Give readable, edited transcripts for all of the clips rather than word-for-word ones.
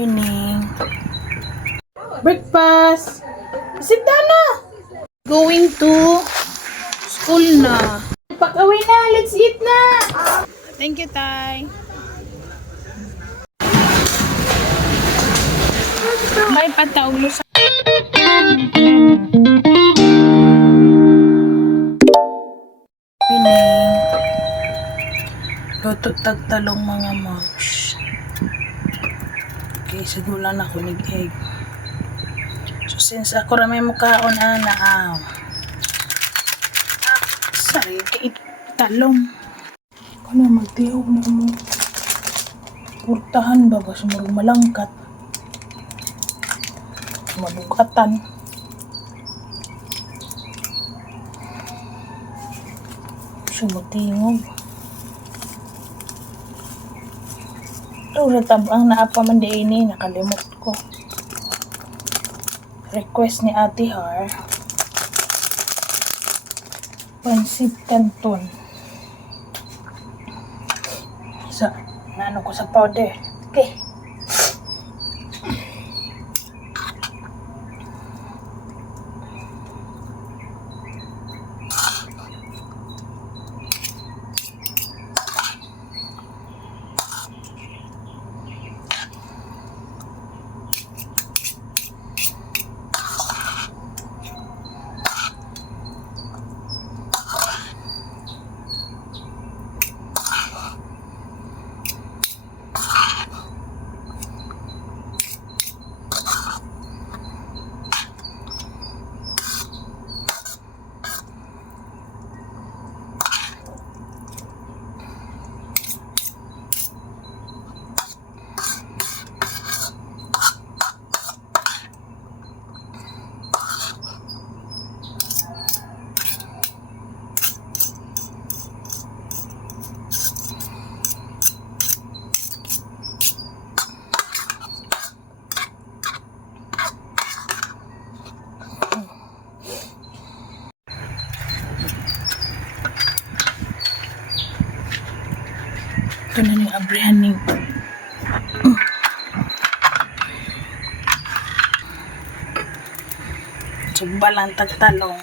Morning. Breakfast. Sit down na. Going to school na. Pag-away na. Let's eat na. Thank you, Tay. May pataulo sa... Morning. Luto tagtalong mga moms. Okay, sigulan ako ng egg. So, since ako ramay mukhaon na sorry, kay talong. Kano magtihog na mo? Purtahan ba ba? Sumurong malangkat. Mabukatan. Sumutingog. Ang naapa man di ini, nakalimot ko. Request ni Ate Har. Pansip Canton. Naano ko sa powder. Okay. Ito na yung abrihaning. Sugbalang tagtalong.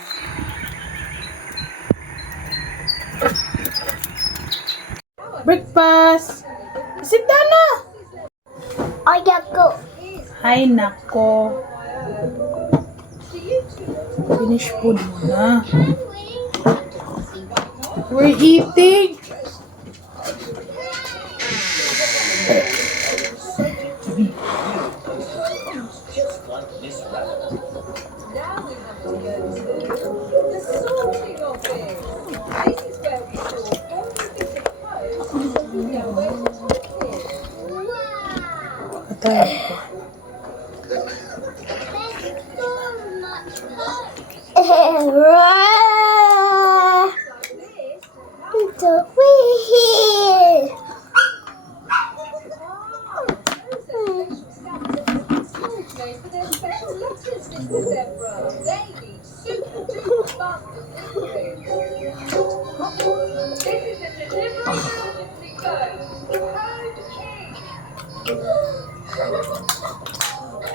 Breakfast! Sit down na! Ay, ako. Ay, nako. Finish food muna. We're eating.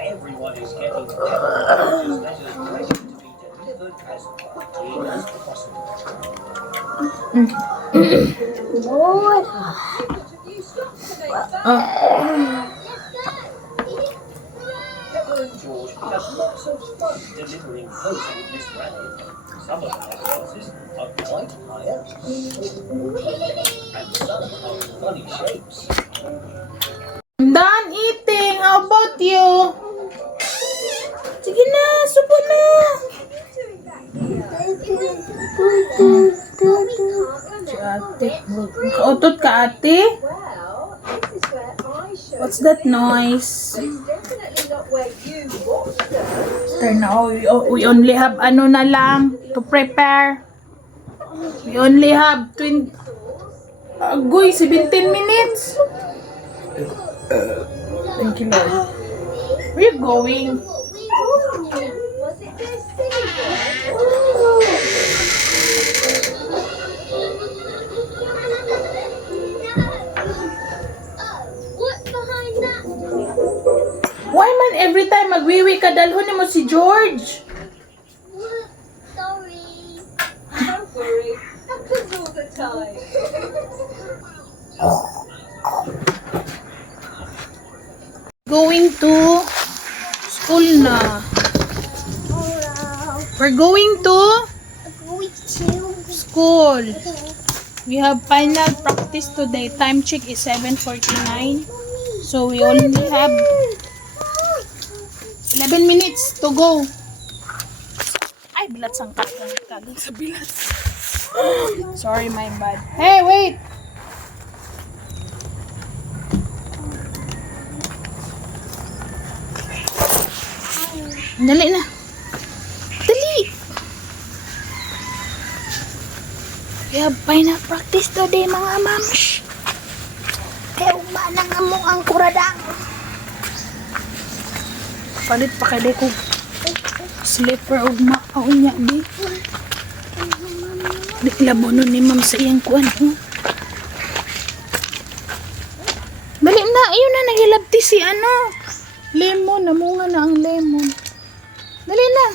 Everyone is getting better. This letter is ready to be delivered as quickly as possible. Lord. Pepper and George have lots of fun delivering post with Miss Granny. Some of our classes are quite high up, and some are funny shapes. Done eating. How about you? Sige na, subo na. Si ate. Kautot ka, ate? What's that noise? Turn na. We only have ano na lang to prepare. We only have 20... Agoy, 17 minutes. Thank you, Lord. Where you going? What's behind that? Why man every time magwiwi ka dalhon mo si George? Sorry. Don't worry, happens all the time. Going to school na. Hello. We're going to Going to. school. We have final practice today. Time check is 7:49. So we only have 11 minutes to go. Ay, bilat sang kagang sa bilat. Sorry, my bad. Hey, wait! Dali na. Dali! We have final practice today, mga mams. Kaya umanang mo ang kuradang. Palit pa kay ko. Slipper og maaw niya di. Di labonon ni ma'am sa iyang kuan. Dali na, ayun na nagilabti si ano. Lemon, namunga na ang lemon. Dali na.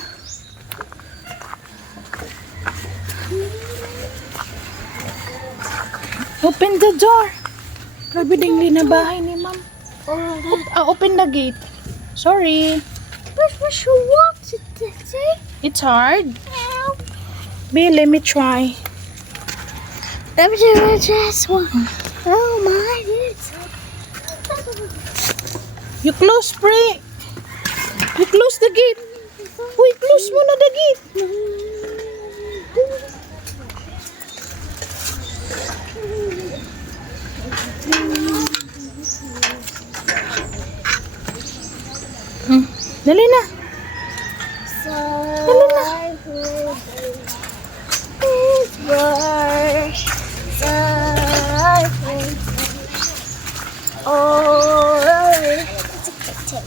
Open the door. Grabe ding linabahay ni ma'am. Open the gate. Sorry. Where's your walk today? It's hard. Be, let me try. Let me just one. Oh my goodness. You close, Pre. You close the gate. Uy, close mo na the gate. Dali na. Oh, it's a kitten.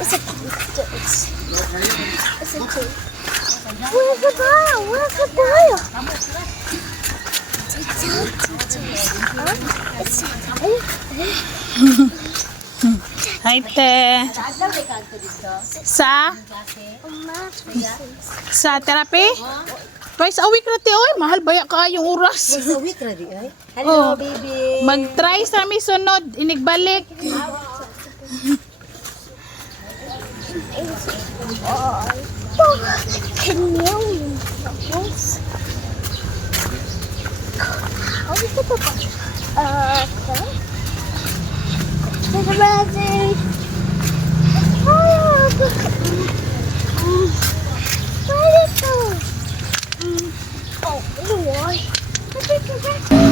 It's a kitten. It's a kitten. Where's the ball? Where's the ball? Hi, te. Sa therapy? Twice a week na, te. Oy, mahal baya ka yung oras. Sa week ready, ay? Hello, Oh. baby. Mag-try sa mi sunod. Inigbalik.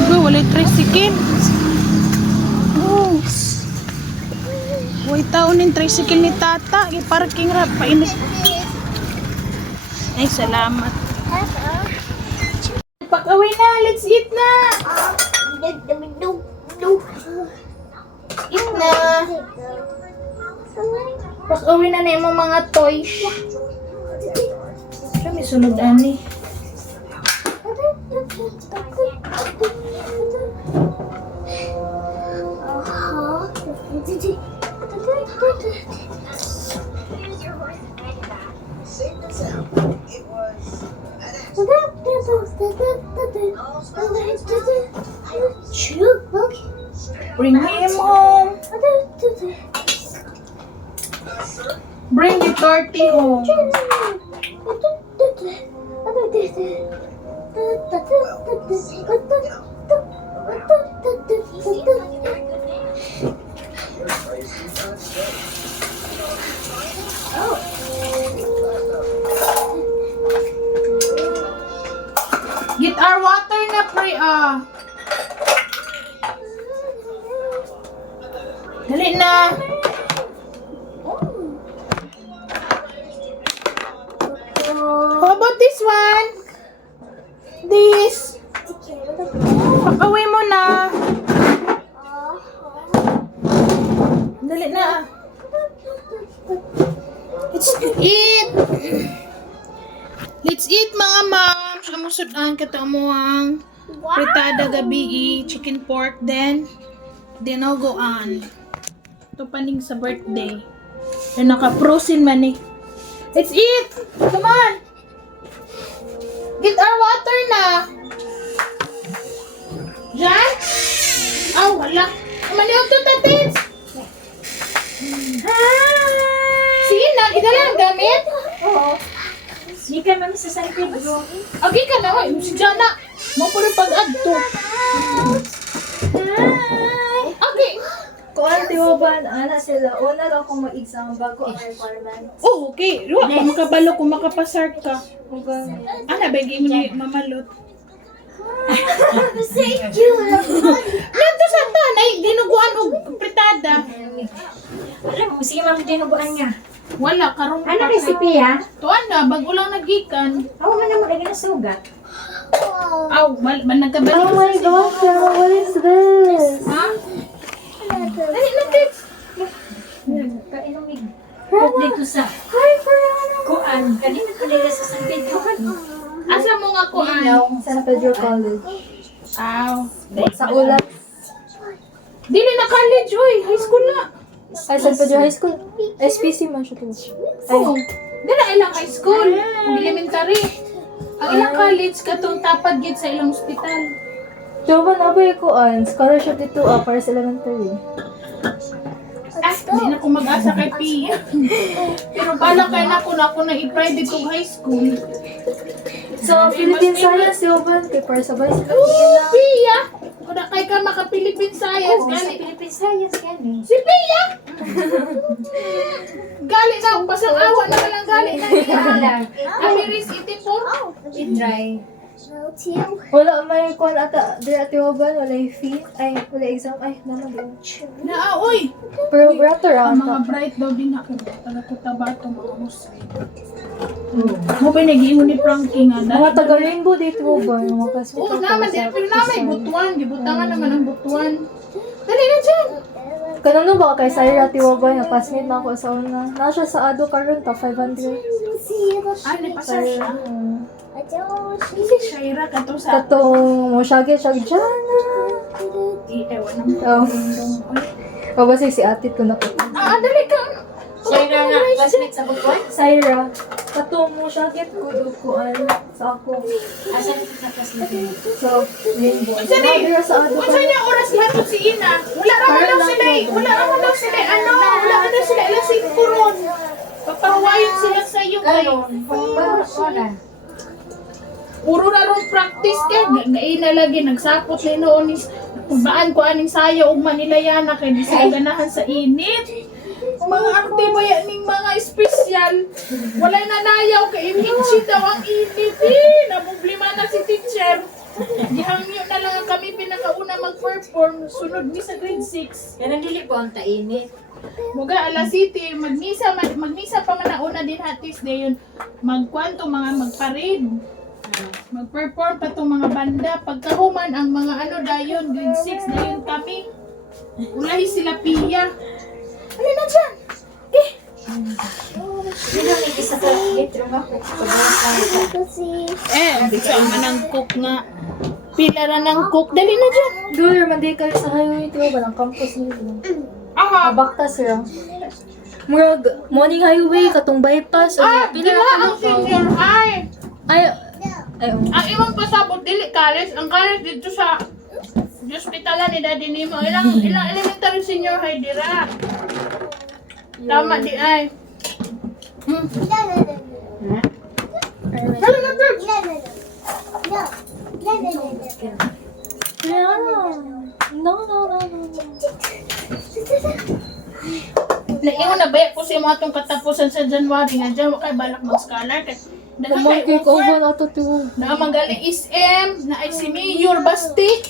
Uy, walay tricycle. Oh. Uy, taon yung tricycle ni tata. I-parking ra. Painit. Ay, salamat. Pag-away na. Let's eat na. Eat na. Pag-away na na yung mga toys. Siya may sunod ani. Bring him home. Bring the torty home. Get our water na, pre, Dali na. How about this one? This. Pakaway mo na. Dali na. Let's eat. Let's eat, mga moms. Amusudan ka ta mo ang fritada gabi, chicken pork, then I'll go on. Ito paning sa birthday. Yung naka-frozen man eh. Let's eat! Come on! Get our water na! Jan? Oh, wala. Maniyaw to, tatits! Sige na, gidala ang gamit? Oo. Di ka mami sa sangkid, bro. Okay ka na, si Jana. Mapuro pag-adto. Okay. Kuan tiyoban, ana sila. Una raw kung mag-exam bago ang requirements. Oh, okay. Ruwa ka makabalo kung makapasart ka. Kung gano'n. Ana, bagi mo ni mamalot. Thank you. Nandito sa tanay, dinuguan o pritada. Alam mo, sige mami, dinuguan nga. Wala, karong Ano recipe ha? Tuan na, bago lang nagikan. Ako man naman lagi na sugat. Aw, nagkabalik. Oh my God, Sarah, what is this? Ha? Dali na, tits. Painumig. Huwag dito sa kuan. Kanina ko nila sa sangkid kuan. Asa mo nga ko San Pedro College. Aw. Sa ulat. Dili na college, oy. High school na. Ay, San Pedro High School. SPC man siya to. Oo. Dili na ilang high school. Elementary. Ang ilang college katong tapad gid sa ilang ospital. Jowa na ba yung kuan? Scholarship dito para sa elementary. Hindi na ko mag-asa kay Pia. Pero bala kay na ako na i-private kong high school. So, Philippine Science, Jowa, kay para sa bicycle. Oh, Pia! Kung na kay ka maka-Philippine Science, gali. Philippine Science yan eh. Si Pia! Gali na, pasang awa naman ang gali na niya. Amiris 84. I-try. No, too. Wala may kuan ata. Di ati Jowa, wala yung fee. Ay, wala exam. Ay, naman yun. Oy! Pero gratter Ang mga ata. bright daw din ako. Taga-kutaba itong mga Muslim. Mo ba nag-iwan ni Frankie nga Mga taga-rainbow dito Jowa. Mga classmates Oo ako naman, sa pero naman butuan. Gibutangan naman ang butuan. Dali na dyan! Kanano ba kay Syra Tiwabay na classmate na ako sa una. Nasa sa Ado karon ta 500. See the Ay, napasar siya. I don't Kasi Shaira ka to sa... Katong mo syage Jana. Ewan naman. Oh. O ba si ate ko na ko. Dali ka! Syra nga classmate sa Butuan? Syra. Katong mo syage ko dukuan sa ako. Asan ka sa classmate? So, rainbow. Saan eh? Dira sa Ado Kung saan yung oras lahat si Ina? Wala naman daw sila eh. Wala naman daw sila eh. Ano? Wala naman daw sila. Ilang singkuron. Papawayon sila sa iyo eh. Puro na ron practice ka. Gaina lagi. Nagsapot na noon. Baan ko aning sayo. Ugma nila yan na. Kaya di sila ganahan sa init. Mga arte ba yan ng mga espesyal? Wala na nayaw. Kaya imhitsi daw ang init eh. Nabublima na si teacher. Gihangyo na lang kami pinakauna mag-perform. Sunod ni sa grade 6. Kaya dili po ang tainit. Muga alas city, magnisa pa man na una din hatis day yun. Magkwanto mga magparade. Mag-perform pa tong mga banda. Pagkahuman ang mga ano dayon, grade 6 dayon kami. Ulahi sila Pia. Ano na dyan? Okay. Sino may isa ka litro ba? see. Bisa ang manang cook nga. Pila ra ng cook. Dali na dyan. Girl, mandi kayo sa highway Tiwabay ang campus nila. Aha. Abakta sila. Murag morning highway katong bypass. Dila ang senior high. Ay, Ang imong pasabot dili college, ang college dito sa hospitalan ni Daddy Nemo. Ilang elementary senior high dira. Tama di ay. Dali na girl. no. Naingon na ba ko sa mga itong katapusan sa January nga dyan, wakay balak mag-scholar. Kumarkir ko ba na ito tiyo? Na magaling SM, na ay si Mayor Basti.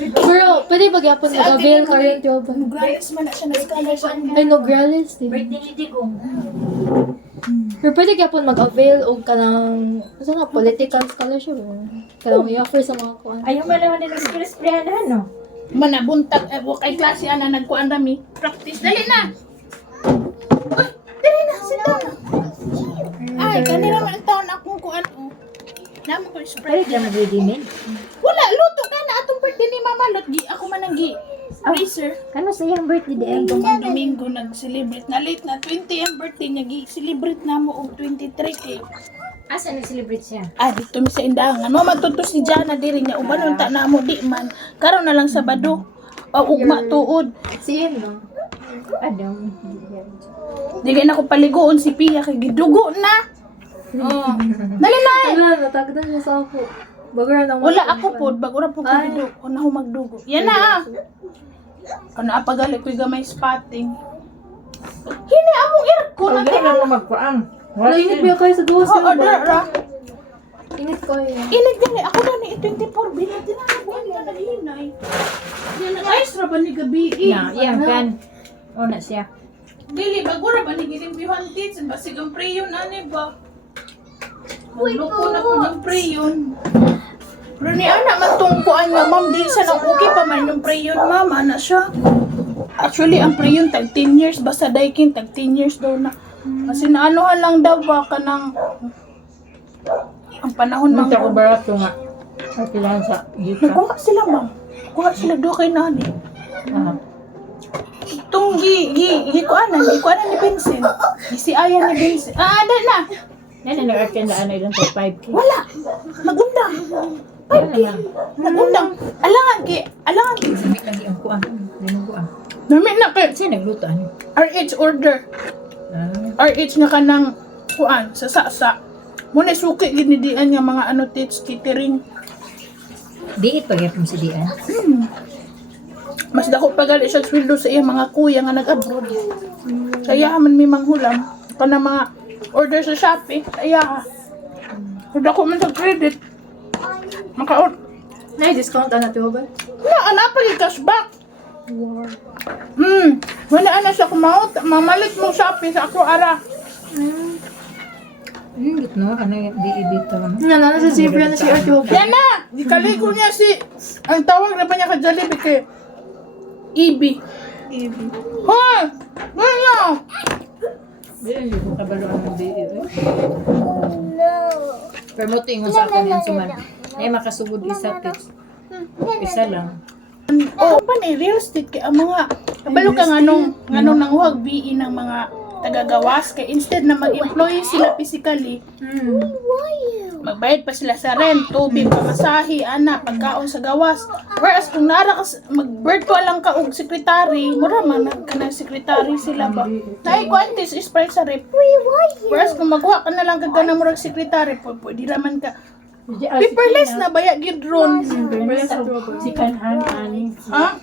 Girl, pwede ba gyapon mag-avail ka rin Tiwabay? Gralis man na siya na scholar sa Ay, no, Grales, di ba? Birthday ni Digong. Pero pwede gyapon mag-avail o kanang, ano nga, political scholarship. Kanang i-offer sa mga kuan. Ayaw malaman din ng school-sprayan na, no? Manabuntag, wakay klase ana nagkuan rami. Practice, dali na. Uy, dali na, sit down. Ay, kanira man ang taon akong kuan. Naman ko spray. Pwede lang mag-ready-made. Wala, luto ka na atong birthday ni Mama Lot. Gi, ako man ang gi. Ah, Fraser. Kano sa iyang birthday di ay? Itong Domingo nag-celebrate na late na 20 ang birthday niya. Gi-celebrate na mo og 23 kay. Asa nag-celebrate siya? Ah, dito mi sa indahan. Mo matuto si Jana diri niya. Uban unta na mo di man. Karon na lang Sabado. O ugma tuod. Si Ian lang. Adam. Di kay nako paliguon si Pia kay gidugo na. Oh. Dali na. Ano, natagdan niya sa ako. Bagara nang Wala ako pod bago ra po ko gidugo. Una ho magdugo. Yan na. Ano apagali ko'y gamay spotting. Hini among aircon na Hindi na mo magkuan. Init ba kayo sa gawas Oo, dara. Init ko yun. Init gani ako na ni 24 bilang tinawag niya na hinay. Yan ang ice ra ba ni gabi? Na, iyang fan. O na siya. Dili bago ra ba ni gilimpyuhan tits basig ang preyon ani ba? Luko na ko ng preyon. Pero ni ana man tong kuan nga ma'am di sa nang okay pa man yung preyon ma'am ana siya. Actually ang preyon tag 10 years basta daykin tag 10 years daw na. Kasi naanuhan lang daw ba kanang ang panahon Nung ng ako barato nga. Ay, kailangan sa gita. nagkuha sila ma'am. Kuha sila do kay nani. Ah. Itong gikuanan ni Vincent. Si Aya ni Vincent. Ah, ada na. Yan ang nag-arkin na ano ilang 5K. Wala. Nagundang. Ano lang. Nagundang. Alangan Sabi lagi ang kuan. Ganun kuan. Dami na kay Kasi nagluto ano. RH order. Ah. RH nga kanang kuan sa sasa. Muna suki ginidian nga mga ano tits catering. Diit pa gyapon si Dian. Mas dako pagali siya sweldo sa iya mga kuya nga nag-abroad. Kaya man may manghulam kana mga order sa Shopee. Kaya kung dako man sa credit. Maka Na-discount na ito ba? ana pa yung cashback. Wala ana siya kumaot. Mamalit mo Shopee sa ako ara. Git no, ano yung dito ano. Na sa zebra na si Arjo. Yan na! Ikaligo niya si... Ang tawag na ba niya ka Jollibee kay... Ibi. Hoy! Ngayon! Hindi ko kabalo ang video eh. Pero mo tingon sa akin yan suman. Ay makasugod isa tits. Isa lang. Oh, pa ni real estate kay ang mga... Kabalo ka nganong nanguhag BE ng mga tagagawas kay instead na mag-employee sila physically, magbayad pa sila sa rent, tubig, pamasahe, ana, pagkaon sa gawas. Whereas kung nara ka, mag-virtual lang ka og secretary, mura man ka ng secretary sila ba? Nay, kwantis is para sa rep. Whereas kung magwa ka na lang ka na murag secretary, pwede raman ka. Paperless na baya gidron. Si Kanhan ani. Ha?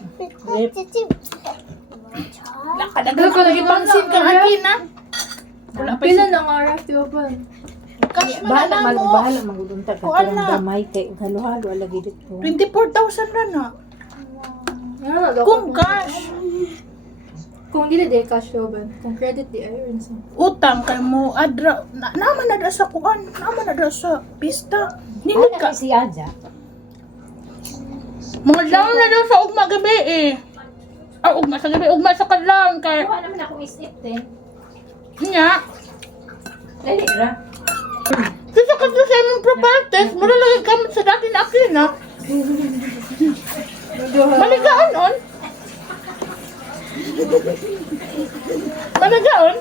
Nakadagan ko lagi pangsin kang akin ha. Wala pa Pila si na nga ref ba? cash man na mo. Bahala magudunta ka Kuan karang na. gamay kay halo-halo lagi dito. 24,000 na na. Ano Kung cash. Kung hindi di cash ba? Kung credit di iron sa. Utang kay mo adra naman na sa kuan, naman na sa pista. Nindot ka. Si Aja. Mga daw na daw sa ugma gabi eh. Ah, ugma sa gabi, ugma sa kadlang kay Kuha naman akong isip din. nya. Dali ra. Kasi kasi sa imong properties, mura lagi kamot sa dati na akin ha. Maligaan on. Maligaan.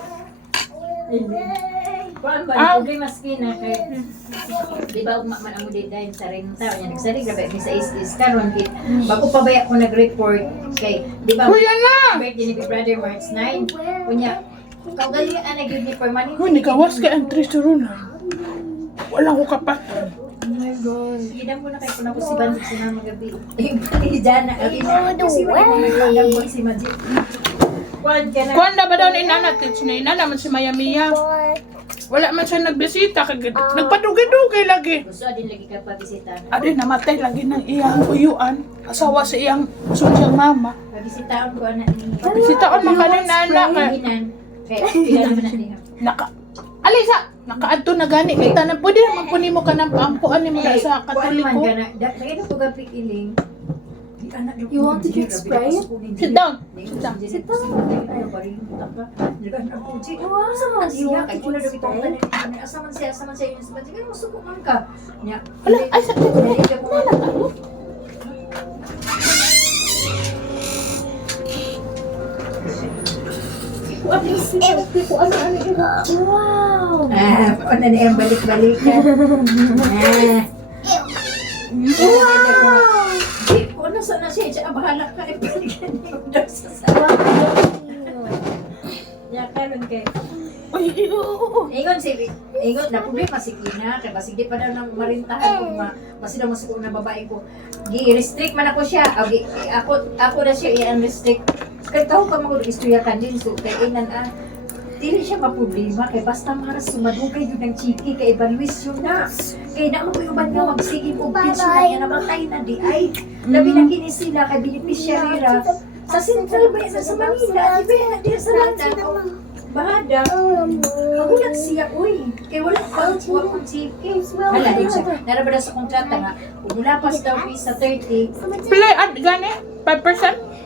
Kuan ba Ah. yung problema skin na kay di ba ugma man amo din dahil sa ring tao nya nagsalig grabe sa is karon kit bago pa baya ko nag-report kay di ba Kuya na. birthday ni Big Brother March 9 kunya kaugali ana gyud ni permanent Uy, nikawas kay ang Tristoruna. Wala ko kapat. Oh my god. gidam ko na kay kuna ko si Bandit si mama gabi diyan na gabi na kasi wala mo si Majid kuan ka na Kuan na ba daw ni Nana Tits na ina naman si Maya Mia. Wala man siya nagbisita kay nagpadugay-dugay lagi. gusto din lagi ka pabisita Adi namatay lagi ng iyang uyuan. Asawa sa iyang sunsang mama. pabisitaon ko ana ni Bisitaon man kanin na anak kay Hinan kay pila naman na niya naka Alisa, nakaadto na gani kita na pwede naman kunin mo ka ng paampuan ni mo na sa Katoliko. Kaya na po gabi iling. You want to get Sprite? Sit down. Sit down. Sit down. Asa man siya yung sabat. Sige, masuko man ka. Nya. Wala, ay sakit ko. Ko ano yun. Wow. Ano na yung balik-balikan. Ano sa na siya? Bahala ka. Ibalikan niyo daw sa Ya karon kay. Ingon na problema si Kina kay basig di pa daw nang marintahan kung basi daw masig na babae ko. Gi-restrict man ako siya. Ako na siya i-unrestrict. Kay tawo ka mo istorya kan din so kay inan dili siya maproblema kay basta maras sumadugay yun ng chiki kay Luis yun na. Kay na mo uban nga magsigig og bitch na niya namatay na di ay. Labi na kini sila kay beneficiary ra. Sa Central ba sa Manila, di ba di sa London. Bahada. Magulat siya, uy. Kaya wala pang chiki. Hala din siya. Narabada sa kontrata nga. Kung mulapas daw sa 30, Pila, gani? 5%?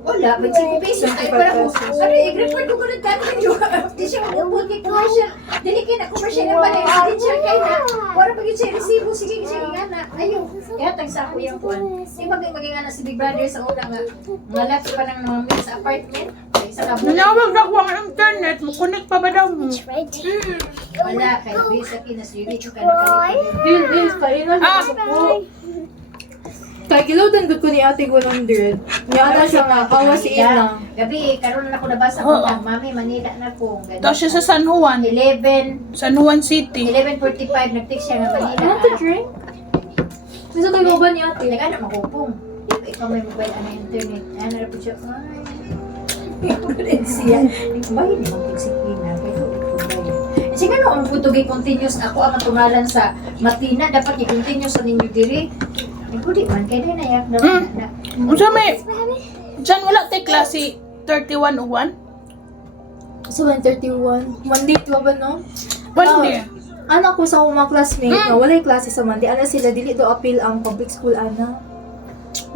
wala, may 5 pesos. Ay, parang ko, ano, i-report ko na gano'n yun. Di siya umubot kay commercial. Dili kaya na commercial na pala. Hindi siya kaya na. Wala pag yun siya resibo. Sige, sige nga na. Ayaw. Kaya tagsa ko yung kuwan. Di maging nga na si Big Brother sa una nga. Mga laki pa nang namamit sa apartment. Sa kabot. Nanawag ako ang internet. Makunik pa ba daw mo? It's ready. Wala, kaya bisa kinasirito ka na This, kailan Ah! Kaya kilutan ko ni ate 100. Niya na siya nga, awa si Ina. Gabi, karoon na ako nabasa ko na, Mami, Manila na ko. Daw siya sa San Juan. 11, San Juan City. 11:45, nag-text siya nga Manila. Ano to drink? Gusto tayo ba ni ate? Nag-ano, makupong. Ikaw may mobile, ano, internet. Ano na po siya, ay. Ikulit siya. Bahay ni mong pigsipina. Pero ito bahay. Sige nga, ang putugay continuous. Ako ang matungalan sa Matina. Dapat i-continuous sa ninyo diri. Hindi man, kaya din nayak na. Unsa may... Diyan wala tay klase 31 o 1? So, 131. Monday, 12 ba no? One day. Anak ko sa mga classmate na walay klase sa Monday. Ano sila, dili do appeal ang public school, ana.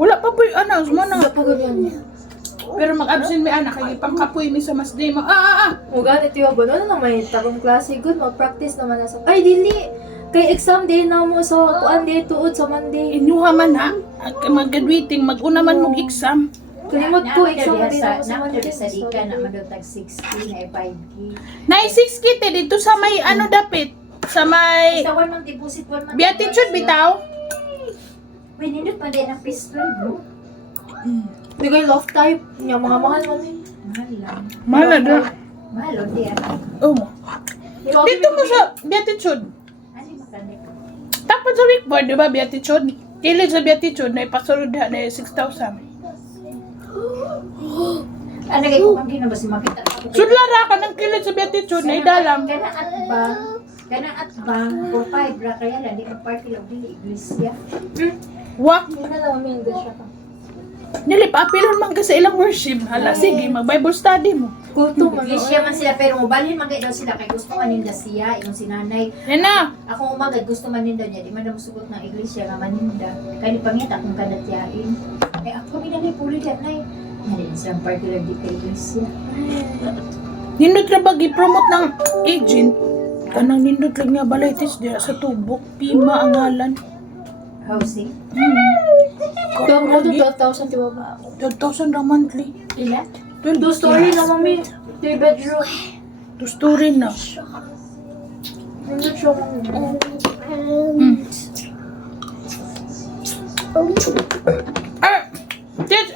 Wala pa po yung anak. Sumana. Wala pa ganyan niya. Pero mag-absent may anak. Kaya pangkapoy mi sa masday mo. O ganit yung ba? Ano na may tarong klase? Good, mag-practice naman na sa... Ay, dili! Kay exam day na mo sa kuan day tuod sa Monday. Inyuha man ha. Mag-graduating. Mag-una man mong exam. Kalimot ko, exam day na mo sa Naman Monday. doon sa Dika, naman doon tag 60 na 5K. Nay 6 kite dito sa may ano dapit. Sa may... Basta 1 month deposit, 1 month. Beatitude bitaw. Uy, nindot pa din ang pistol, bro. Di kayo love type. Yung mga mahal mo eh. Mahal lang. Mahal na da. Mahal, o di ah. Oh. Dito mo sa Beatitude. Ano yung makanik? Tapos sa weekboard, di ba, Beatitude? Kilid sa Beatitude, na ipasulod na 6,000. Ano kayo kung hindi na ba si makita ako? Sudlara ka ng kilid sa Beatitude, na idalam. Kana at bang, for 5 ra kaya lang, di mag-party lang, di iglesia. Wak. Hindi na lang may English siya pa. Nilip, apilon man ka sa ilang worship. Hala, sige, mag-Bible study mo. Kulto man. Iglesia man sila, pero mabalhin man kayo daw sila, kay gusto man ninda siya, yung sinanay. Yan na. Ako umagad, gusto man ninda niya, di man daw sugot ng iglesia nga maninda. Kaya ni pangita kung kanatyain. Eh ako kami na puli dyan, nay. Yan din silang party lang di kay iglesia. Nindot na ba i-promote ng agent? Kanang nindot lang nga balaitis diya sa tubok. Pima ang ngalan. Housing. Tuwag mo doon 12,000, di ba ba? 12,000 na monthly. Ilan? 2 story na mami. 3 bedroom. 2 story na. Hindi siya mami. Tis,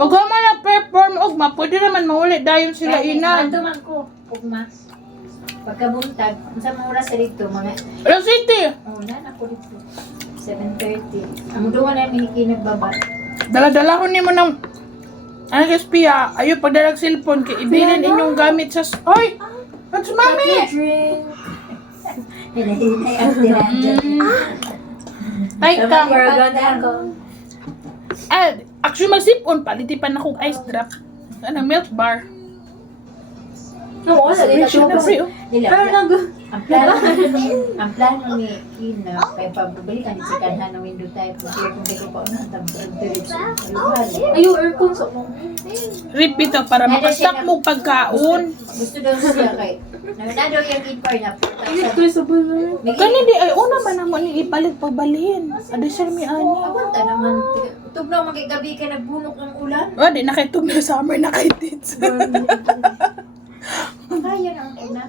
wag mo man na-perform ugma, pwede naman mahuli dayon sila ina. Ito man ko, ugma. Pagkabuntag, sa mga oras sa dito, mga, Hello, City! oh, na ako dito. 7:30. Ang duwa na miniki nagbaba. Dala-dala ko nimo ng... Ano guys, Pia? Ayaw pagdalag cellphone kay ibilin inyong gamit sa... Hoy! That's mami! Drink. Hinahinay ang tinadyan. Tay ka! Paragana ka. Actually, magsipon, palitipan na kong ice drop. Ano, milk bar. No, wala din Siya na free, oh. Nila, Pero ang plano ni Ina, kay pabalik ang sikanhan ng window type, kasi kung di ko pa unang tabag-diretso. Ayo, aircon sa mo. Rip ito para makastock mo pagkaon. Gusto daw siya kay, na daw yung inquire na Ayun, ko sa bala. Kani di ay una man naman ni ipalit pagbalhin. Adi sir mi ani. Abanta naman, tugnaw magigabi ka nagbunok ng ulan. Oh, di nakitug na summer na kay tits. Kaya na ang una.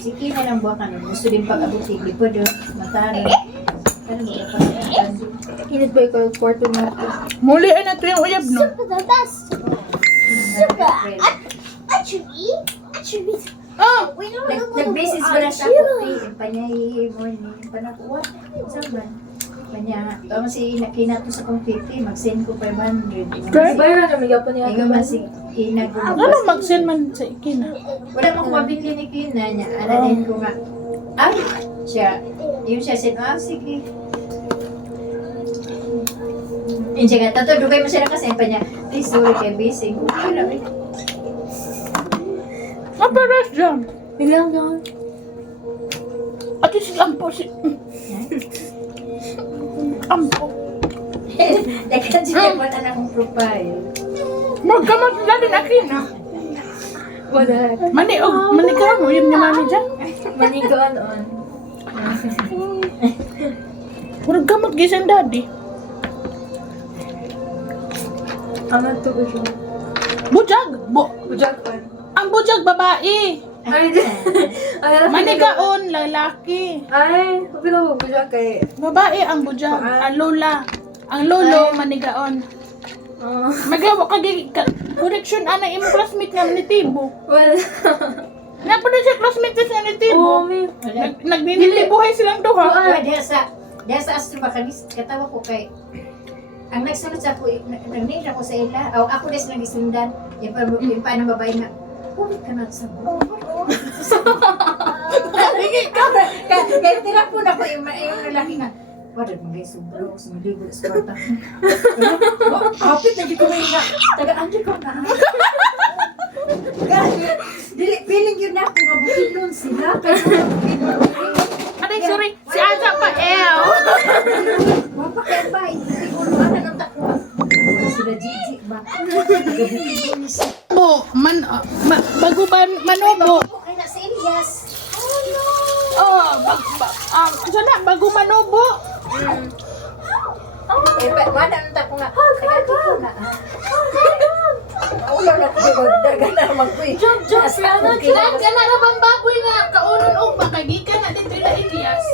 Si Kina lang buwan ka nun. Gusto din pag-abuti. Di pa doon. Matalo. Ano ba pa? Init ba ikaw kwarto mo? Muli ay na to yung uyab no. Super the best. Super. Actually. Ah, We don't Nag-basis ko na siya puti. Panyayi mo ni panakuha. Saban. Panya. Tama si Kina to sa compete. Mag-send ko 500. Correct. Bayra na may gapon niya. Ikaw man si Kina. ano mag-send man sa ikina? Wala mo ko mabili ni Kina niya. Alarin ko nga. Ay! Siya. Yung siya said, sige. Yung siya nga, tato, dugay mo siya na kasi pa niya. Please, sorry kay busy. Okay lang eh. Maparas dyan. Biglang doon. At si Ampo si... Ampo. Dagan siya mo na ng profile. Magkamat na din akina. Wala. Mani ka mo yun ni mami dyan. Manigaan on. Murag gamot gising daddy. Ano to ko siya? Bujag. Bujag on. Ang bujag babae. Ay, Manigaon lalaki. Ay, pila mo bujag kay. Babae ang bujag. Ang lola. Ang lolo manigaon. Magawa ka correction ana imong classmate nga ni Tibo. Wala. Nga pa siya classmate nga ni Oh, Tibo. may. Nagninilibuhay silang duha. Wala, diya sa Astro Bakanis, katawa ko kay ang nagsunod sa ako, nag-name ako sa ila, ako des nang isundan, yung pa ng babae nga, ulit ka na sa buwan. Kaya tinapon ako yung lalaki nga, wala mo guys, sobrang sumiligo sa kwarta. Kapit na di ko may nga, taga-andi ko na. Dili, feeling yun na ako, mabutin nun sila. Aday, sorry. Si Aja pa, ew. Wapa kaya ba, hindi ko naman ang takwa. Sila Gigi ba? Gabutin ko ni siya. Bago ba manobo? Okay na si Elias. Sana, bago manobo. Wala ang tako nga. Tagati ko na. Ulo na ko dagan na magkuy. Kinan ka na rabang baboy nga kaunon og makagikan na dito ila Elias.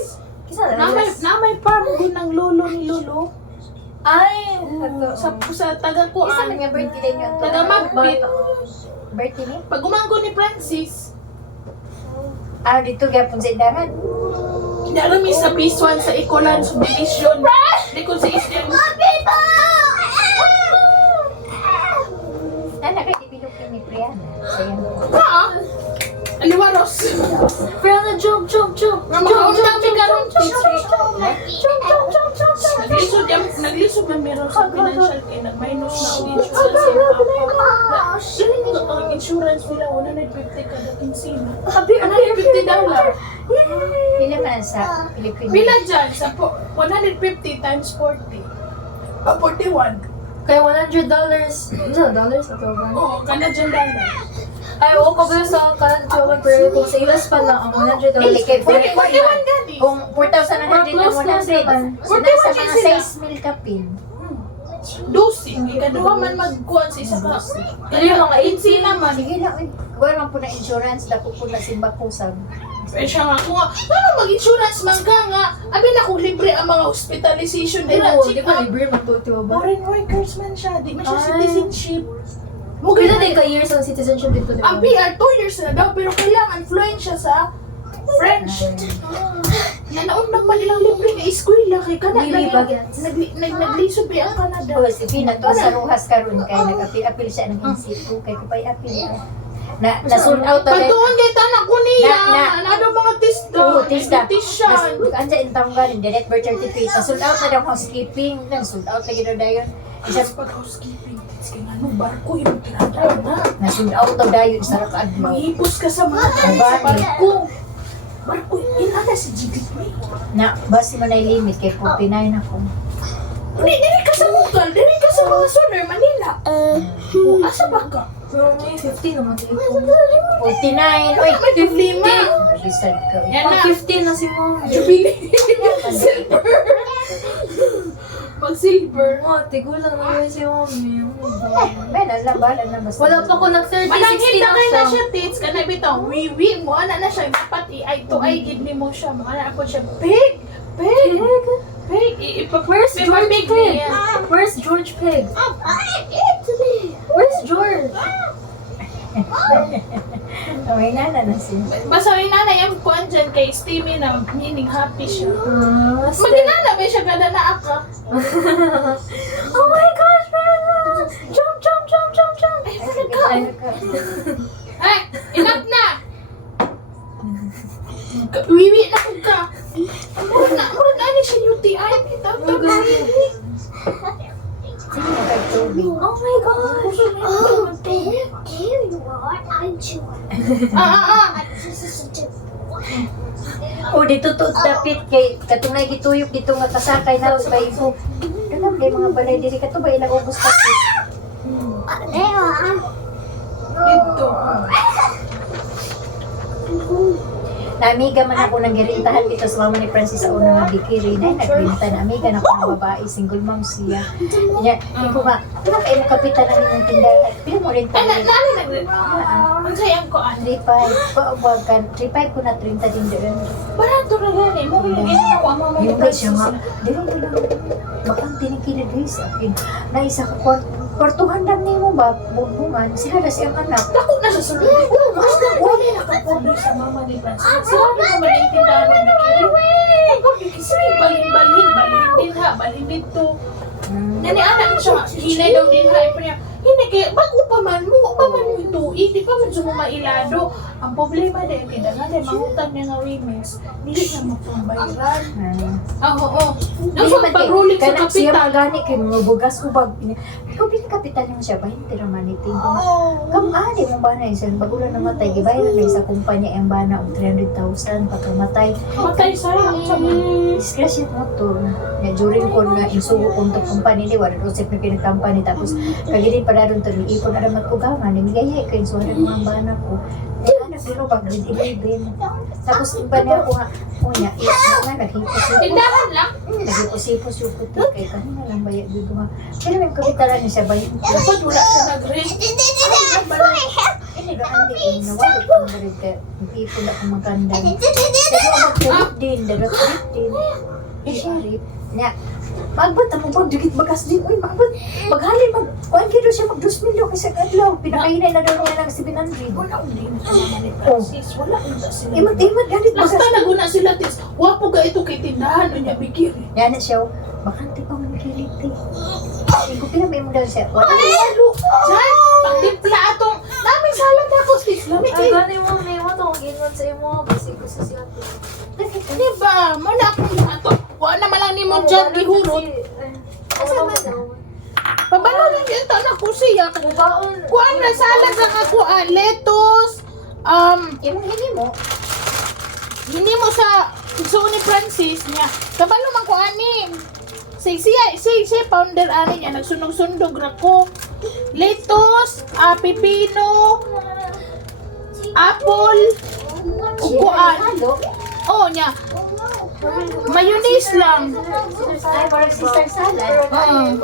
Namay farm din ng lolo ni lolo. Ay, Sa taga ko Isa na nga birthday niyo. taga Magbit. Birthday ni? Pag umanggo ni Francis, Dito gapon sa indangan. narami sa Biswan sa Ikolan subdivision. Di ko sa Islam. Kay developin ni Brianna. Sayang. Aliwaros. pero na jump. Nga makaunang mi karon naglisod na meron sa financial kay nag-minus na ang insurance yung papa. Ang insurance nila 150 kada kinsina. $150. Pila man sa Pilipinas. Pila dyan sa 150 times 40. 41. Kaya $100. $100 na to ba? Oo, Canadian dollar. Ay, oo, kabalo sa kanan ko pero kung sa US pa lang ang $100. Dili kay 41 gani. Kung 4,100 na Close lang 100. naman. Nasa mga 6,000 kapin. Dosing, ikaduha man magkuhan sa isa ka. Dili mga Insina man. Sige na, uy. Kuha naman po na insurance, dako po na simbakusag. Eh siya nga, kung ano mag-insurance man ka nga, abi na kung libre ang mga hospitalization nila, Oo, di check ba up. libre magtutuwa ba? Foreign workers man siya, di man siya Ay. citizenship. Mugay na din ka years ang citizenship dito, di ba? Ang PR 2 years na daw, pero kailangan fluent siya sa French. Na naunang man nilang libre na eskwela kay kana Really bagets. naglisod ba ang Canada. O, si Pina to sa Rojas karon kay nag-apil-apil siya ng NCO kay kupay apil. Na sold out agad. Pagtuon kay tanak ko niya, Na- ano mga tista, Oo, tista. petition. Anja intang galing direct birth certificate. Na sold out na daw housekeeping. Nang sold out lagi daw dayon. Isa pag housekeeping, it's kaya Anong barko yung pinadana? Nasun out of dayon sa rakadlaw. Mahipos ka sa mga tayo sa barko. Barko, inana si GDP. Na, basi man ay limit kay 49 ako. Dili ka sa Mutual, dili ka sa mga Sonar, Manila. O, asa ba ka? Pero may 15 naman sa ito. 49, oy, May problema. Bisad ka. Yan na. 15 na si Mommy. Jubilee. Silver. Pag silver. Oh, tigulang naman si Mommy. Oh my God. Ben, bala na basta. Wala pa ko nag-30, 60 Manangin na na kayo na siya. siya, tits. Kana bitaw, wiwi mo. Ana na siya. Dapat i-ay to ay gid ni mo siya. Ana ako siya. Pig! Pig! Pig! Where's George Pig Pig? niya. Where's George Pig? Where's George? May nana na siya. Basta may nanay ang kuhan dyan kay Steamy na meaning happy siya. Step. Maginana ba siya kada na aka? Oh my gosh, Rena! Jump, jump, jump, jump, jump! Ay, Ay, enough na! Wiwi na kung ka. Murag na siya UTI. Sige na kay tubig. Oh my gosh! Oh, there you are. I'm sure. O dito to dapit kay katong gituyok dito nga kasakay na sa ibo. Dalam kay mga balay diri kato ba ilang ubos pa si. There. Dito. Namiga man ako nang girintahan dito sa mama ni Francis sa una nga bikiri na nagrinta na amiga na ako ng babae single mom siya. Nya ko ba pila kay mo kapitan ang imong tindahan. Pila mo rin Ay, tayo. nani nag- Ang sayang ko, ano? 35 pawagan 35 ko na 30 din doon. Barato na yan eh. Mura lang yan ako ang mga Yung guys siya nga, dili ko lang bakang tinikinig guys akin. Na isa ka kwartuhan lang nimo ba bumbungan sila na siyang anak. Dako na sa sunod. Mas na wala nakapobre sa mama ni Francis. Sila na naman yung tindahan ng bikiri. Ako, bikiri. Balin din ha. Balin dito. Nani anak siya. Hinay daw din ha. Ipa niya. Hindi kaya, bago pa man mo ito. Hindi pa man siya mo mailado. Ang problema din, kaya nga din, mangutang niya nga women's. Hindi na mapambayaran. Oo. Nasa pag-ruling sa Kanak siya kapital. magani kay mga bugas ubag. Ikaw din kapital yung siya ba hindi ra maniting ko. Kam ani mo ba na isa bagulan namatay gibayad na sa kumpanya ang bana og 300,000 pagkamatay. Matay sayang sa mga. Discretion motor. Ya during ko na insugo untuk company ni wala rosep na kinang company tapos kagili pa daron to ni ipon na magkugangan ni gaya kay insuhan ng mga bana ko. Ano pero pag grade 11. Tapos iba niya ko nga kunya nga naghipos yung Tindahan lang. naghipos-hipos yung puti kay kanina lang bayad dito nga. Pero may kapitalan niya siya bayad. Dapat wala siya nag-rent. Ini ga andi nawala ko ng rin kay ipon na kung maganda. Pero magkulit din, dagat din. Sheriff, nya, magbot ang mong dikit bagas din. Uy, magbot. Maghalin, kuhaan kayo siya mag-2 million kasi kadlaw. Pinakainay na daw niya ng 700. Wala ulit sa mama ni Francis. Wala ulit sila. Imag ganit bagas. Basta naguna sila, tis. Wapo ka ito kay tindahan. Unya bikiri. Yan na siya, bakante pa man kiliti. Hindi ko pinamay mo daw siya. Wala. Halo! Diyan! Pagtimpla atong. Namin salad ako, sis. Lamig Ay, kayo. gani mo, may mo itong ginwan sa imo. Basi ko sa siya. Di ba? Muna akong ato. Wala naman lang ni mo dyan gihurot. Asa man? Pabalo lang yun. Tanak ko siya. Baon. Kuan na salad lang ako. Lettuce. Imong hini mo. Hindi mo sa isuon ni Francis niya. Kabalo man ko ani. Siya founder ani niya nagsunog-sundog ra ko. Lettuce, pipino, apple, upuan. Halo. Oh niya. Mayonnaise lang. Ay, parang sister salad.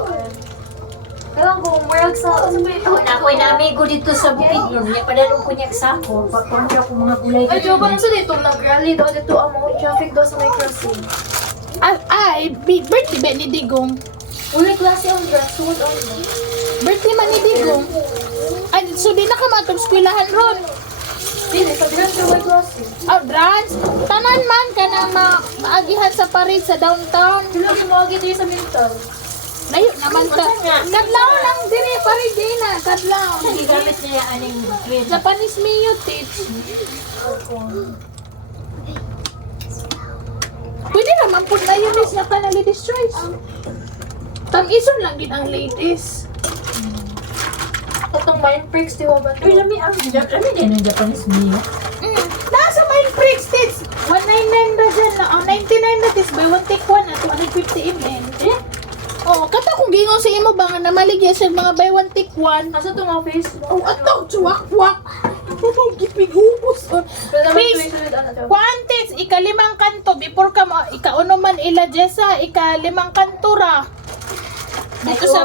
Kailan ko, murag sa... Ano ba ito? Ako'y na amigo dito sa bukid nun. Niya padalong ko niya sako. Pagpapira ko mga gulay Ay, dito. Joe, parang sa dito, nag-rally daw dito ang mga traffic daw sa may crossing. Birthday ba ni Digong? Uli klase ang dress, suot ang dress. Birthday man ni Digong. Ay, so di na ka matong eskwelahan ron. Dili, sa dress sa may crossing. Oh, Drans, tanan man ka na maagihan sa parade sa downtown. Sila yung mga gito sa mental. Layo naman ka. Kadlaw lang dire parade din na. Kadlaw. Hindi gamit niya aning green. Japanese mayo, teach. Pwede naman po na yun is na ka na ladies choice. Tam-ison lang din ang ladies. itong mind freaks, di ba ba? Uy, lami din ang Japanese meal. Nasa Mind Freaks, tits. 199 na dyan na. 99 na, tits. Buy one take one na 250 ml. Oh, kata kung gingaw sa imo ba nga namaligya sa mga buy one take one. Asa itong office? Oh, ato, chuwak-wak. Ito, gipigubos. Pero naman Please. tuloy-tuloy ano siya. Quantities, ikalimang kanto. Before ka mo, ikauno man ila Jessa, ikalimang kanto ra. Dito sa...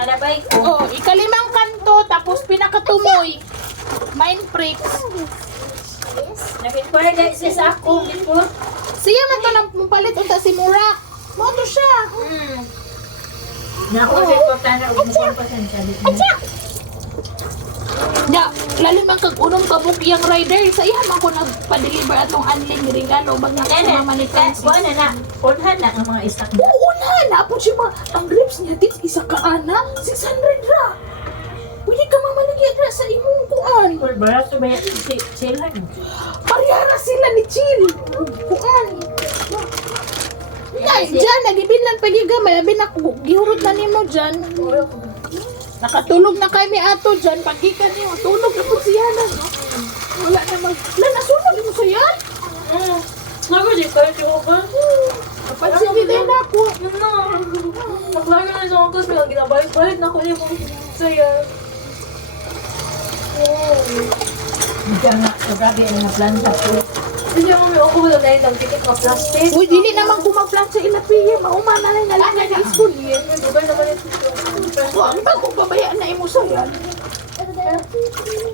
Alabay ko. Oh, ikalimang kanto, tapos pinakatumoy. Mind Freaks. Nag-inquire dahil siya sa ako before. Siya man to nang palit unta si Murak. Mo to siya. Na ako sa importante og mo pasensya dito. Ya, lalim ang kag-unong kabuk yang rider. Sa iya man ko nagpa-deliver atong unling regalo bag na Nene, mama ni Francis. kuha na. Punhan na ang mga stock na. Oo na, naapon siya ang grips niya, tits, isa ka ana, 600 ra. Pwede ka mamaligya ra sa imong kuan. Or barato ba yan? Sila no? Parehara sila ni Chill. Kuan. Ay, dyan, nagibinan pa gigamay. Abi na, gihurot na nimo dyan. Nakatulog na kami ato dyan. Pagkikan niyo, tulog na po siya na. No? Wala na mag... Wala, nasunog mo sa yan? Sabi di kayo siya ba? Sige din ako. Naklaro na sa utos, pero ginabalik-balik na ko niya kung saya. Hindi nga, grabe ang mga planta ko. Hindi siya may ako wala na yun ang tikit na plastic. Uy, dili naman kumaplan sa ilapiye. Maumana na lang na sa school yan. Di ba naman ito? So, ano ba kung babayaan na imo sa yan?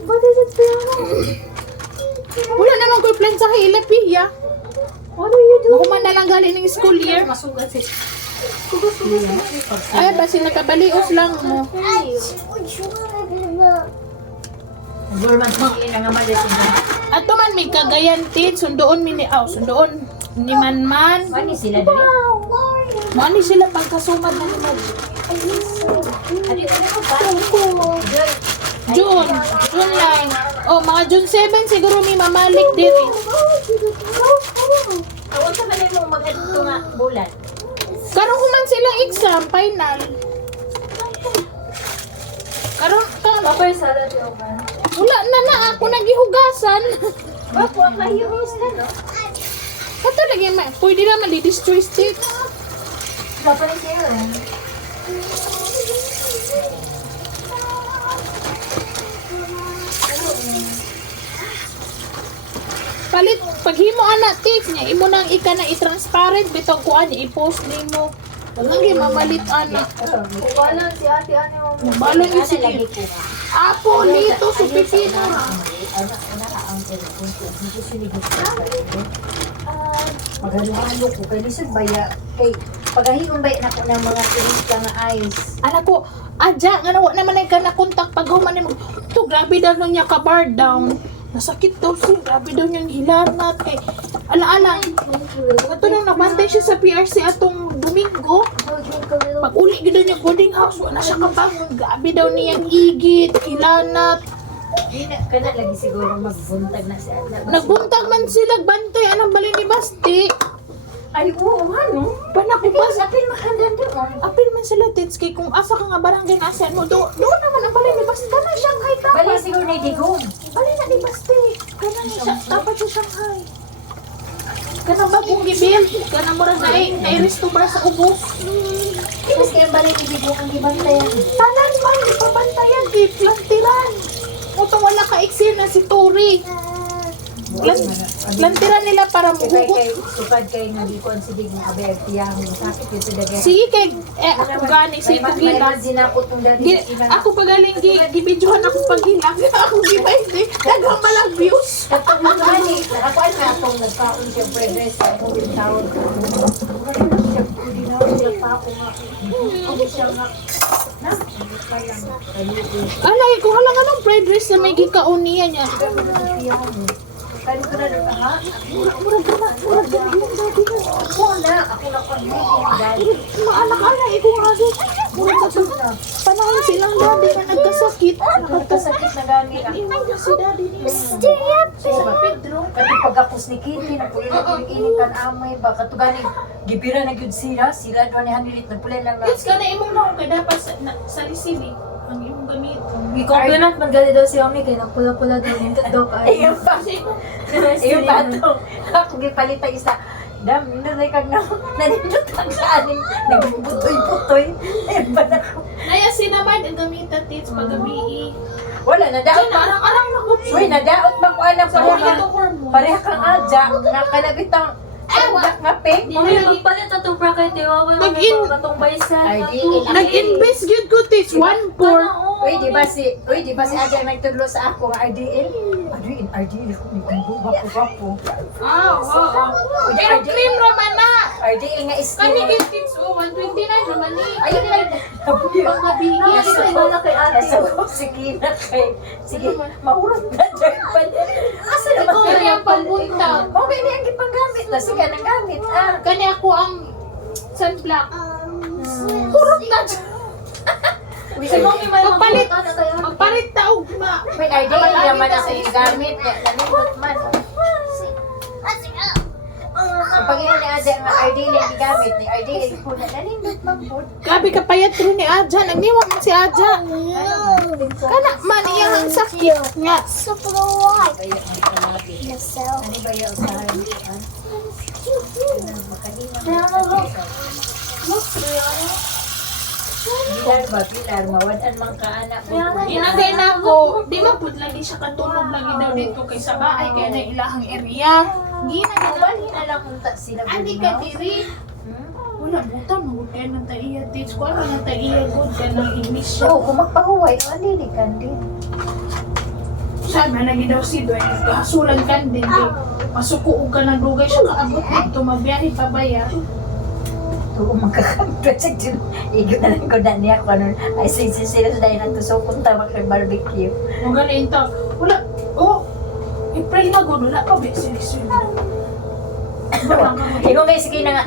What is it, Fiona? Wala naman ko plan sa ilapiya. What are you doing? Maumana na lang galing ng school year. Masugat si... Ay, basi nakabalios lang mo. Gorman mo, ina nga malit. Ato man may kagayan tin, sundoon sundoon ni Manman. Mani sila dali. Mani sila pagkasumad na nila. Adi na ko pa. June lang. Oh, mga June 7 siguro may mamalik diri. Awon sa balay mo mag-adto nga bulan. Karon human silang exam final. Karon Papay salad yung man. wala na ako nagihugasan. Bapo ang kahiyos na no. Kato lagi pwede naman di-destroy sticks. Papay sa'yo eh. Palit paghimo ana tips niya imo nang ika na i-transparent bitong kuan niya i-post nimo. Lagi mamalit ana. Kubalan si ate ano mo. Balong Ana isi lagi ko. Apo nito sa pipino ra. Ana ang telephone ko. Hindi sinigit ko. Maghaluhalo ko kay lisod baya kay pagahimong bay na ko ng mga turista nga ice. Anak ko, adya nga nawa naman ay ka na kontak pag human nimo. To grabe daw nung niya ka bar down. Nasakit daw siya, grabe daw niyang hilanat kay ala-ala. Kato nung nabantay siya sa PRC atong Domingo. Pag uli gid daw niya boarding house, wala siya kabangon. Grabe daw niyang igit, hilanat. Di na kana lagi siguro magbuntag na siya. Nagbuntag man sila bantay anong bali ni Basti. Ay oo ano. Panakupas. Apil makandan doon. Apil man sila tits kay kung asa ka nga barangay na asyan mo doon naman ang bali ni Basti. Kana Shanghai ka. Bali siguro na itigong. Bali na ni Basti. Kana ni siya dapat sa Shanghai. Kana ba kung gibil? Kana mo ra na resto para sa ubos. Ibig kaya bali itigong ang gibantayan. Tanan man ipabantayan di plantiran. Utong wala ka eksena na si Tori. Plantiran nila para Kay muhugot. sukad kay nga di kon si big nga abay tiyang sakit yun sa dagay. Sige kay ako gani si Kugila. Ginakot tong dali. Ako pagaling gibidyohan ako paghilang. Ako gibay di. Daghang malang views. Katong mga gani, ako ay atong nagkaon siya progress sa moving town. Siya di na nagpako nga. Ako siya nga. Na, parang Alay ko halang anong fried rice na may gikauniya niya. Kani ko na ha? Murag ka yung dati na. Ako na, ako na kon. Maanak-anak ko nga doon. Murag ka to. Panahon silang dati na nagkasakit. Nagkasakit na gani. Inay na si daddy niya. Sa Pedro, kati pagkapos ni Kitty, nagpulilan ko yung ining kan amay, baka to gani, gibira na gyud sila doon ni hanilit, nagpulilan lang. Yes, ka na imong naong ka dapat sa lisili. Ang imong gamiton. Gi-compliment man gali daw si Mami kay nagpula-pula daw yung daw Ayun kaayo. pa. Ayun pa to. Ako gipalit ang isa. Dam, nanay kag na. Nanindot ang saaning. Nagbutoy-butoy. Ayun pa na ko. Naya sinamad ang gamitan tits pagabi. Wala, nadaot Diyan, pa. arang-arang na ko. Uy, nadaot pa ko anak Sa pareha ito hormone. pareha kang adya. Nakalabitang sandak nga pe. Mami, magpalit atong bracket, tiwawa na Nag-in- may katong baysal. Ay, di. Nag-invest yun ko tits. 1/4. Uy, di ba si Adya nagtudlo sa ako nga RDL? RDL ko ni Gumbo, wapo-wapo. Uy, Pero RDL, cream raman na. RDL nga is Kani kay tits 129 naman ni. ayun na. Pagabi. Nasa iba na kay ate. Nasa ko, sige na kay. Sige, mahurot na dyan pa niya. Asa naman Ikaw na yung pambuntag. Okay na yung ipanggamit na. Sige, nang gamit. Kani ako ang sunblock. Kurot na dyan. Si Mami may Magpalit. magpalit na kay ate. Magpalit ta og ma. May RDL naman ako yung gamit. Nanindot man. Kapag yun ni Adya nga RDL yung gamit, ni RDL po na nanindot man po. Gabi ka payat rin ni Adja. Nagniwag mo si Adja. Kana man iyang ang sakit nga. Super white. Kaya ang kalabi. Myself. Ano ba yung usahan? Pilar ba? Pilar, mawadan mang kaanak mo. Inagay na ako. Di ba pud lagi siya katulog lagi daw dito kay sa bahay kaya na ilahang area. Ginagay na. Bali na lang kung sila Andi ka diri. Wala buta mo kay nang taiya teach ko ano nang taiya good ka nang English. Oo, kung magpahuway, alili ka din. Saan man lagi daw si Dwayne kahasulan kan din di. Masuko ka na dugay siya kaabot dito mabiyahe pa baya. Oo, magkakampi sa dyan. Igo na lang ko na niya kung ano. Ay, sila sa dahil natusokon tawag kay barbecue. Mo ganin ta. Wala. Oh. April na gud wala pa ba sila. Ikaw guys, sige na nga.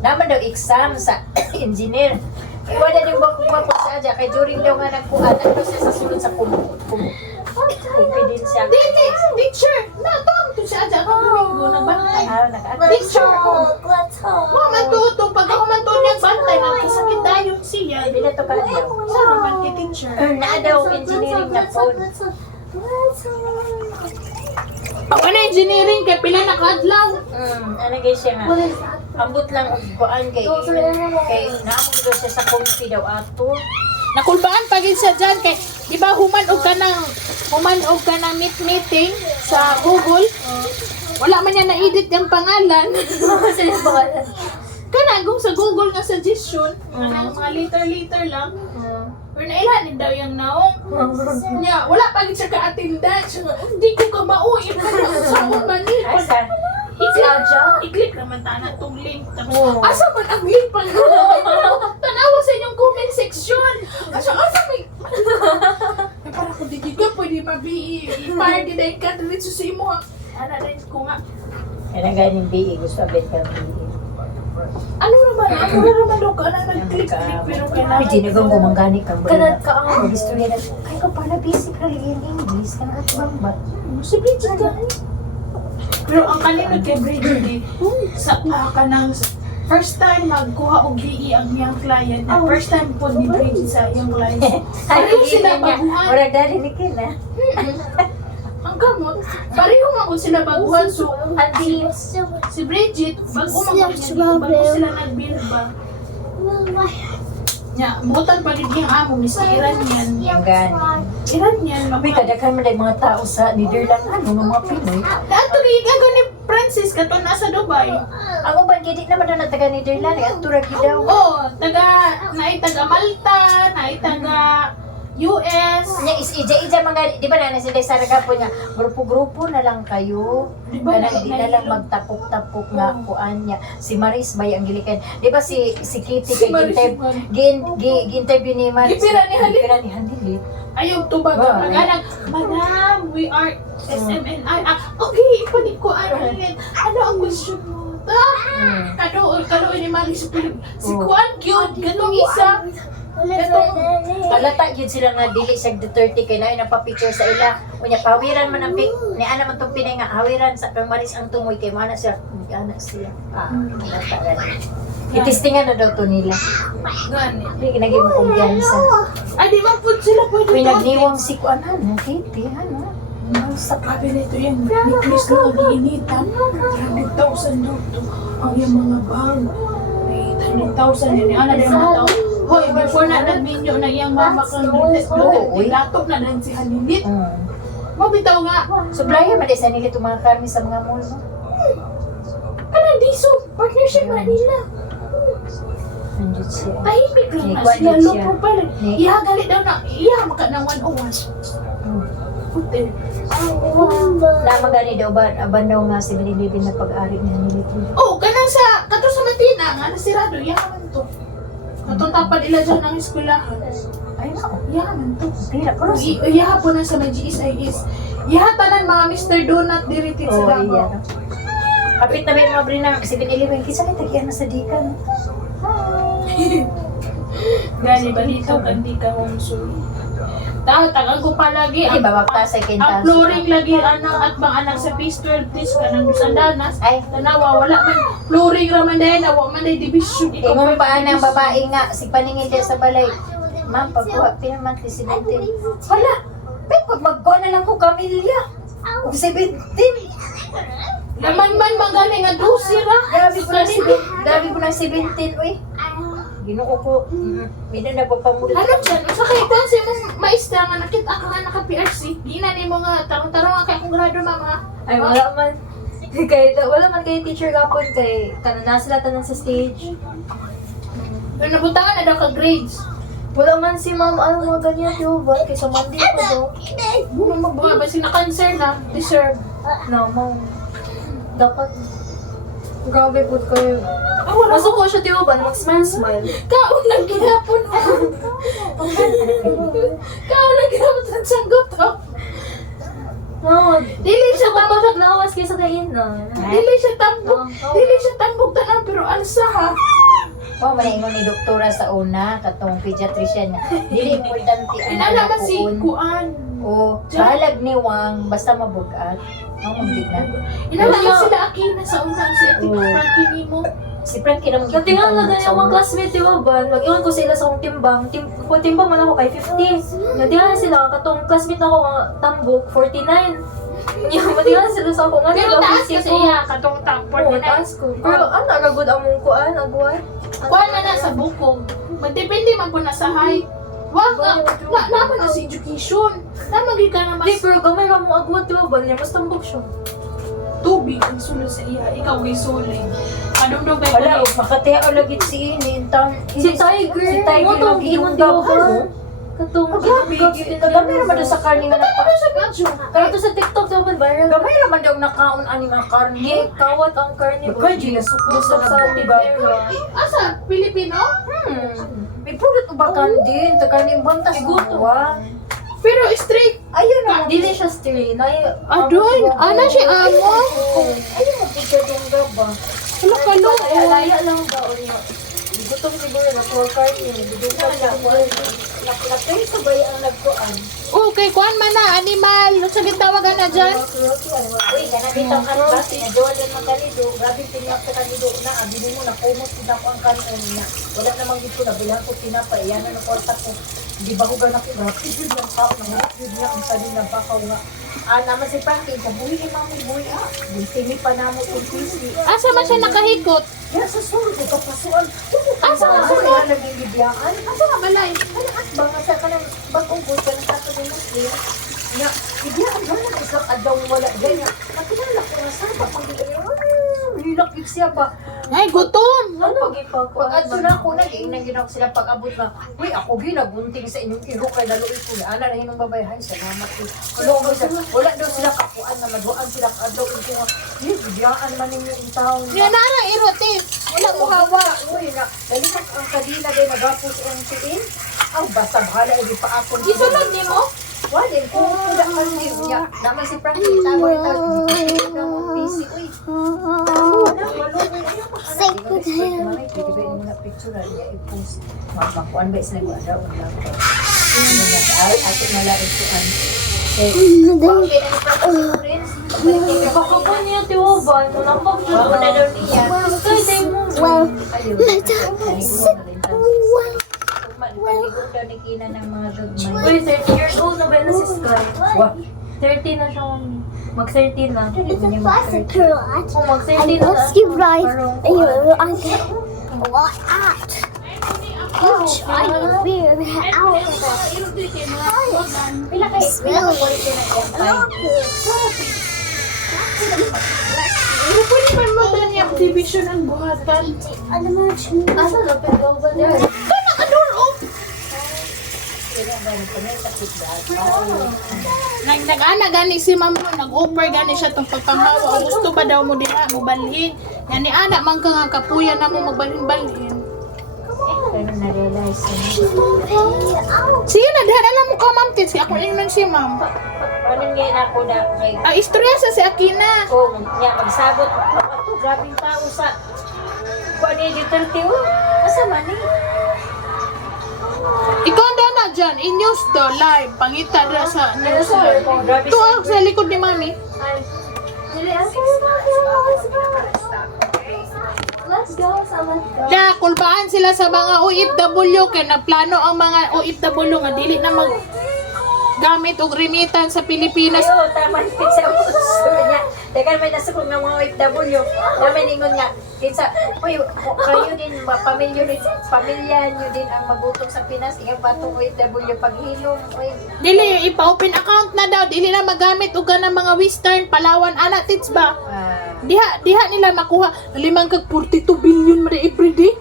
Naman daw exam sa engineer. Wala din bako sa Adya. Kay during daw nga nagkuhan. Ano siya sa sulod sa confidential. Teacher, natawag to siya dyan. Ang domingo, nagbantay. Naka-teacher ako. Let's go. Mo man tuto, pag ako man tuto niyang bantay, nagkasakit tayo siya. Binato ka daw. Sa naman kay teacher. Naa daw engineering na phone. Ako na engineering, kay pila na kadlaw. Ano guys siya nga. Ambot lang og kuan kay naamon daw siya sa comfy daw ato. Nakulbaan pagin siya dyan, kay di ba human og ka ng meeting sa Google. Wala man niya na-edit yung pangalan. Kana kung sa Google nga suggestion, kanang mga later lang. Or nailanin daw yung naong. Nya, wala pa gid siya ka-attendance. Hindi ko ka mauwi pa sa mani. Ay sa I-click naman tana tong link. Tapos, asa man ang link pa tanawa sa inyong comment section. Asa may... Ay, para ko di ka pwede i-party dahil ka dito sa imo. Ano rin ko nga. Kaya ganing BE gusto abet ka BE. Ano naman daw ka na nag-click pero kailangan. Ay ginagong gumanggani kang Kanad ka ang Istorya na ay ko pala basically in English kan at bamba. Si Bridget ka. Pero ang kanina kay Bridget sa ka ng first time magkuha og BE ang iyang client na first time po ni Bridget sa iyang client. Pareho sila baguhan. Ora dali ni kina. Ang gamot, pareho nga kung sila baguhan. So, si Bridget, bago sila nagbilba. Nya, butan pa rin yung amo, Miss Iranian. Ang gani. Iranian, May kadaghan man ay mga tao sa Netherlands ano ng mga Pinoy. Ato kay gago ni Francis kato nasa Dubai. Ang uban gid naman na taga Netherlands at tura gid daw. Oh, naay taga Malta, naay taga US. Nya is-ija mga di ba na sila sa po niya grupo-grupo na lang kayo. Di ba, Kana di na lang magtapok-tapok nga kuan niya. Si Maris bay ang gilikan. Di ba si Kitty kay interview ni Maris. Gipira ni Halil. Gipira ni Halil. Ayaw tubag Wow. maganag. Madam, we are SMNI. Okay, ipanik ko ano ang question mo? Kano ni Maris si Kuan cute, ganong isa. Alata gyud sila nga dili sa Duterte kay naay napapicture sa ila. Unya pawiran man ang ni ana man tong Pinay nga hawiran sa kang Maris ang tumoy kay mana siya. Ana siya. Alata gani. Itistingan na daw to nila. Gani. Hindi ginagi mo kumpiyansa. Ay, di ba po sila pwede Pinagniwang si Kuanan, Titi, ano? Sa grabe na ito yung necklace na mag-iinitan. 300,000 dito. Ang yung mga bang. 800,000 yun. Ano na yung mga tao? Hoy, before na nagminyo na yung mama kang latok na din si Halilit. Mabitaw nga. Supplier man din sa nila itong mga karne sa mga mall, no? Ano, diso? Partnership na nila. Andun siya. Tahimik lang na Ikuan sila. din Low siya. profile. Ni- Iha galit daw na. Iha maka ng 101. Puti. Lamang gani daw ba, aban daw nga si Bilibin na pag-ari niya nila. Oh, kanang sa, kato sa Matina, nga nasirado, yaman to. Katong tapad ila dyan ng eskwelahan. Ay, nako. Yaman to. Tira, pero si... Iyaha po na sa may GSIS. Iyaha tanan mga Mr. Donut diritit sa Oh, Davao. iya. no? Kapit na ba yung mga brina, si Bilibin, kisa may tagyan na sa dikan. Gani balito kandi ka homsul. Tagal ko pa lagi. Hindi ba magtasay Ang kintas? flooring lagi anang at bang anak sa Peace 12 tis ka ng sandanas. Ay, Tanawa, wala man. Flooring raman dahil, awa man dahil division. ingon pa ang babae nga, si paningin dyan sa balay. Ma'am, pagkuha, pinamantli si Bintin. Hala, pag magkuha na lang ko kamilya. O 17. Laman man magaling nga dosira. Grabe ko ng 17, uy. Ginoo ko. Mina na papamula. Ano dyan? Sa kayo kung sa mong maestra nga nakita ka nga naka-PRC. Di na ni mo nga tarong-tarong nga kay kong grado mama. Ay, wala man. Wala man kay teacher kapon kay kanana sila tanan sa stage. Pero nabutangan na daw ka grades. Wala man si ma'am, ano mga ganyan, diba? Kaysa Monday pa daw. Kung magbuha ba sina-cancer na, deserve. No, ma'am. Dapat. Grabe po kayo. Ah, wala ko. Masuko siya, diba ba? Mag-smile-smile. Kaon lang ginapon mo. Kaon lang ginapon sa sanggot to. No, Dili siya siya tambog. tapos naglawas kaysa kain na. Dili siya tambog. Dili siya tambog tanan pero alsa ha. Oh, manaingon ni doktora sa una, katong pediatrician nga. Dili importante ang Inalaman si pagkuon. Kuan. O, balag ni Wang, basta mabugat. Ang mabit na. Inalaman sila Akina sa una si Ate Oo. Frankie Nimo. Si Frankie naman Natingan lang ganyan mga classmate, diba ba? Mag-iwan ko sila sa akong timbang. Kung timbang man ako kay 50. Natingan sila, katong classmate na ako nga tambok, 49. Yung matingan sila sa ako nga. Pero diba, taas 50 kasi ko. iya katong top Oo, 49. taas ko. Pero ano, agad among kuan, agway. Kuan na sa bukog. Magdepende man po na sa height. Wag naman na sa education. Namagi ka na Di, mas pero gamay ra mo agwat, diba ba? Niya, mas tambok siya. tubig ang sulod sa iya. Ikaw gay suling. Adong-dong kay Wala, makateo lagi si ini. Si Tiger, Si Tiger mo tong lagi ingon yung diba ba? gaban. Katong Gamay naman daw sa karne nga nagpa... sa video. Pero to sa TikTok daw ba viral? Gamay naman daw nakaon ani mga karne. Di, kawat ang karne. Kaya di na suklo Gusto sa sa nagbabaga. Tibera. Asa? Pilipino? May pulot ba din? Takarne bantas Iguto. Pero straight. Ayun na. Dili siya stray. Adon, ana siya amo. Ayun na po siya yung gaba. Wala ka no. Laya lang ba o niya? Gutom siguro na for karne. Dudong ka na. Nakapay sa baya ang nagkuan. Okay, kuan man na animal. Ano sa gitawagan na dyan? Uy, kana dito ang kanba. Sinadyolan ng kanido. Grabe pinyak sa kanido na. Abinin mo na kumot sila ko ang kanin niya. Wala namang dito na. Bilang ko tinapay. Yan na nakorta ko. Di ba hugan ako? Grabe yun lang pa. Nangyayod niya ang sabi ng bakaw nga. Naman si Frankie. Kabuhi ni Mami Boy. Bintini pa na mo kung pisi. Asa man siya nakahikot? Yan sa sulod. Kapasuan. Asa nga Asa sulod? nga nagigibiyaan? Asa nga balay? Baka sa kanang bagong good ka ng tato ng Muslim, nga, ibiyaan ba na isang adlaw wala ganyan. Makinala ko na saan ba hilak siya ba? Ay, gutom. Ano pag Pag adto na ako, nag-iinang ginawa sila pag-abot na, uy, ako ginabunting sa inyong iro kay lalo ito na. Ala na hinong babayahan, salamat ko. Kulong sila, wala daw sila kapuan na maduan sila kadlaw ito nga, ibiyaan man ninyo yung taon. Yan na na irotis. Wala mo hawa. Uy, na, dalimat ang kadina din nagapos ang tiin. Basta bahala, hindi pa ako. Gisulod ni mo? Wala, kung kuda ka niya. Naman si Frankie, tawag ito. Hindi ko na busy. Uy, Say good hair. pwede ba yung mga picture niya i-post. Makakuan ba isla ko daw ang lang ko. Ato na lang ito ang. Bakit ang Frankie friends? Kakapon niya, diba ba? Nalampag siya. Wala na daw niya. Kaya day mo. Well, Ayun. let's pasikinan ng mga gagmay. Uy, 30 years old na ba na si Sky? Wah, 30 na siya, mami. Mag-13 na. Bicycle ride. Oh, I mag-13 na. must you ride. Parang- What at? Huge, I weird out. Smell Ano pwede man mo doon yung exhibition ng buhatan? Ano mo Asa na? Pero ba there? Kana ka door off! Nag-ana gani si ma'am mo, nag-offer gani siya itong pagpanghawa. O gusto ba daw mo diha mo balhin? Yan ni ana man ka nga kapuya na mo magbalhin-balhin. pero na-realize ko. Sige na, dihan alam mo ka ma'am Tits. Ako ingnon si ma'am. Ano nga ako na may Istorya sa si Akina. kung niya magsabot ako grabing tao sa kuan ni Duterte oh. Asa man ni? Ikaw na na dyan, in-news to, live. Pangita na sa news live. Grabe Ito ah, sa likod ni mami. Ay, dili, asa Let's go, so let's go. Na, kulbaan sila sa mga OFW kaya nagplano ang mga OFW nga dili na mag gamit og remittance sa Pilipinas. Ayo, tama ni sa uso niya. Teka, may nasukog ng mga OFW. Namin ningon nga, kinsa, uy, kayo din, pamilya nyo din ang magutom sa Pinas. Ikaw patong OFW paghilom. Uy, Dili, ipa-open account na daw. Dili na magamit og ng mga Western, Palawan, ana, Tits ba? Diha nila makuha. Limang kag 42 billion man everyday.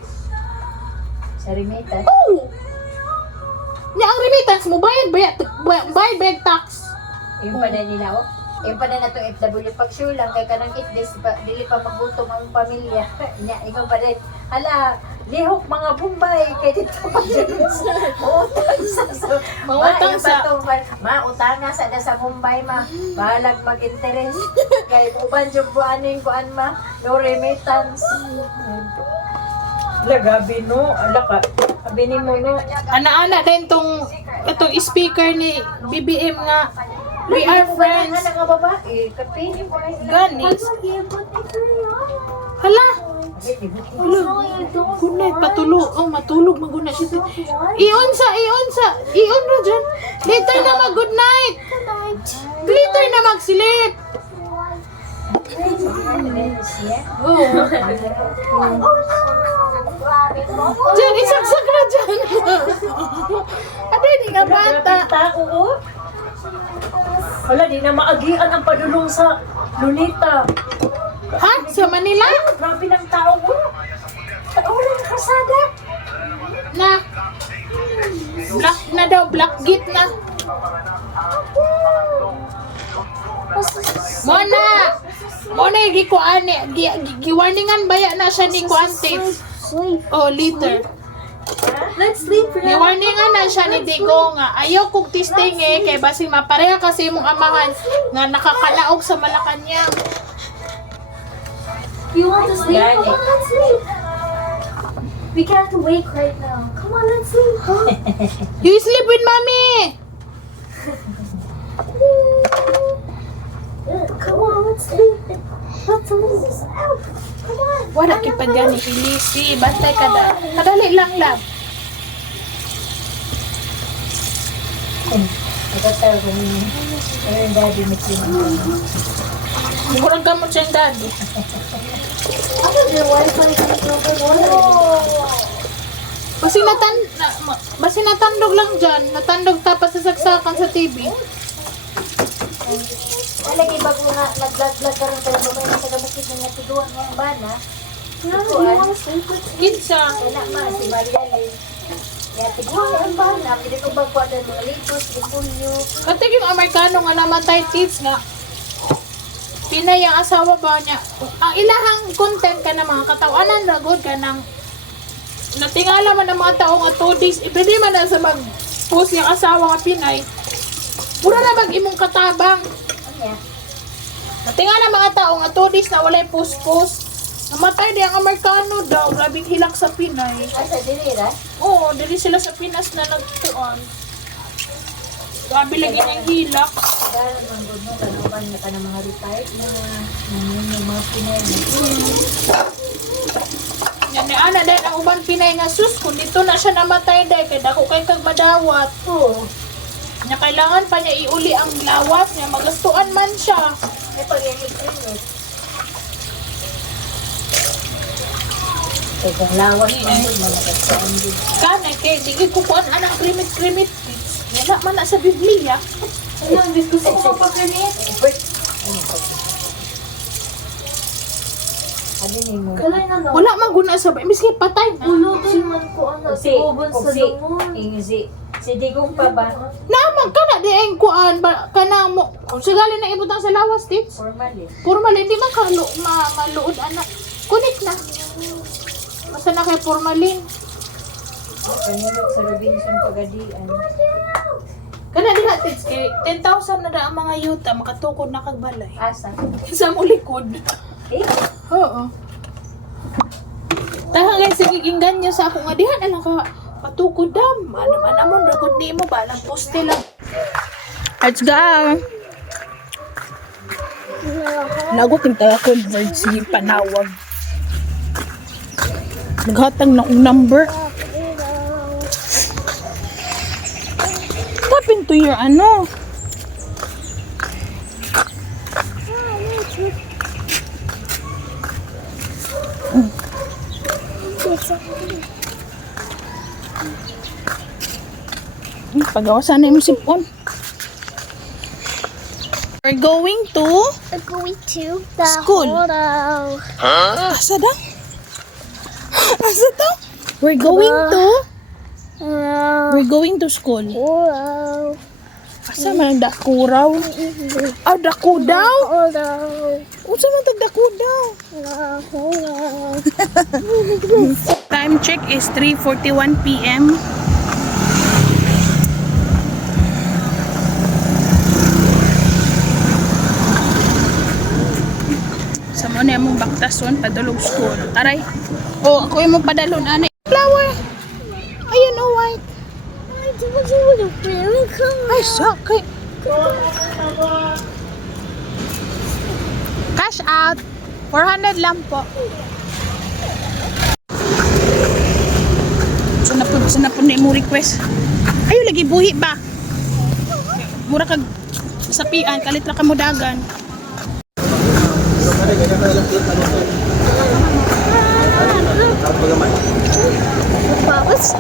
sa remittance. Oh! Nya ang remittance mo bayad tax. Yung pa na nila, oh. Yung pa na na itong FW pagsulang, kay kanang itdes, dili pa magutom ang pamilya. Nya, ikaw pa rin, hala, lihok mga Bombay, kay dito pa dyan sa mautang sa Mautang sa- mautanga sa da sa Mumbai, ma. Bahalag mag-interest. Kay uban yung buanin kuan, ma. No remittance. Lagabi, no? Alaka. Sabi ni mo, no? Ana-ana din itong speaker ni BBM nga. We are friends. Ano nga babae? Kapinin mo na Gani. Hala. Hala. Kunay patulog. Oh, matulog maguna siya. Iyon sa. Iyon na dyan. Later na mag good night. Later na mag-sleep. Oh. Diyan, isagsak na dyan. Ano hindi nga bata? Tao, oh. Wala, di na maagian ang padulong sa Lunita. Ha? Sa Manila? Grabe ng tao, oh. Tao lang kasada. Na. Black na daw. Black gate na. Mona yung gikuan giwarningan baya na siya ni Quantics. Oh, liter. Let's sleep, Giwarningan na siya ni Digo nga ayaw kong testing kay basing mapareha kasi mong amahan nga nakakalaog sa Malacanang. You want to sleep? Gani. Come on, let's sleep. We can't wake right now. Come on, let's sleep. You sleep with mommy. Come on, let's sleep. Let's sleep. Come on. Wala kipad gani ilisi. Bantay ka da. Kadali lang lab. Nagkatawa ko niya. Pero yung daddy mo siya. Murang gamot siyang daddy. I thought your Wi-Fi connected over water. Basi natandog lang dyan. Natandog tapos sa saksakan sa TV. Lagi bag mo nga, nag-vlog ka rin pero babay na sa gabukit na nga tiguan nga ang bana. No, do you want to sleep with me? Kinsa. Wala ma, si Maria Lynn. Kaya tiguan nga ang bana. Pili ko bag ko ada mga libos, lipulyo. Katig yung Amerikano nga namatay kids nga. Pinay ang asawa ba niya. Ang ilahang content ka na mga katawanan ragod ka ng natingala man ang mga tao nga 2 days. Pwede man na sa mag-post yung asawa nga Pinay. Pura na mag-imong katabang. Ano Natingala mga tao nga 2 days na walay post-post. Namatay di ang Amerikano daw. Grabing hilak sa Pinay. Ay, sa dinira? Oo, dili sila sa Pinas na nagtuan. Grabe lagi niyang hilak. Kagaran mga good mo, kanuban na ka ng mga retired na yung mga Pinay. Yan na ana dahil ang uban Pinay nga sus kung dito na siya namatay dahil kaya dako kay kag madawat. Oo. Nya kailangan pa niya iuli ang lawas niya magastuan man siya. May pag-init. Eh, kung lawan mo, malagagsan din. Kana kay di ko kuan anak krimit-krimit. Wala man na sa Biblia. Ayun, gusto ko mapag-init. Ano ni mo? Kalay na no. Wala man guna sa miski patay. Ulutin man ko ano, si Uban sa dumon. Si Digong pa ba? Naman kana di ang kuan ba kana mo. Kung sigali na ibutang sa lawas tits. Formalin. Formal hindi man ka maluod anak. Kunik na. Basta na kay formalin. Panilog sa Robinson Pagadian. Kana di tits kay 10,000 na da ang mga yuta makatukod na kag balay. Asa? Sa mo likod. Eh, Oo. Taha guys, sigiginggan niyo sa ako nga diha na lang ka patukod dam. Ano man namon ragod nimo ba lang poste lang. Let's go. Lago king taga convert sige panawag. Naghatag na ang number. Tap into your ano. Pagawasan na yung sipon. We're going to We're going to the School. hotel. Asa daw? Asa daw? We're going to We're going to school. Hotel. Asa man ang dakuraw? Ah, dako daw? Hotel. Unsa man tag dako daw? Hotel. Time check is 3:41 p.m. Sa mo na mong baktason padulog school. Taray. Oh, ako imong padalon ani. Flower. Ayun oh white. Ay, sakay. Cash out. 400 lang po. Sunapod na mo request. Ayo lagi buhi ba? Mura kag sapian, kalit ra ka mo dagan. Papas.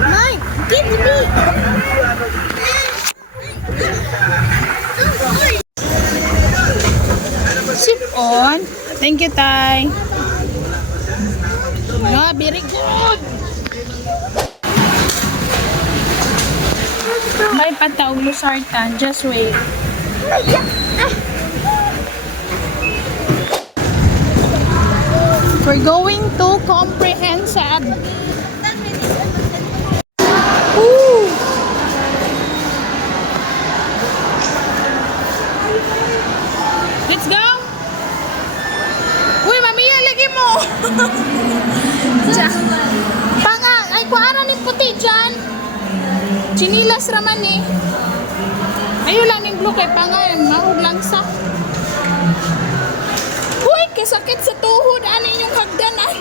Mine, give me. Sip on. Thank you, Tay. Ah, very good. May pataog sartan. Just wait. We're going to comprehensive. Ooh. Let's go. Uy, mamiya lagi mo. Panga, ay kuara ni puti dyan. Chinilas raman eh. Ayun lang yung blue kay pangalan, mahug lang sa. Uy, kasakit sa tuhod, ano yung hagdanan.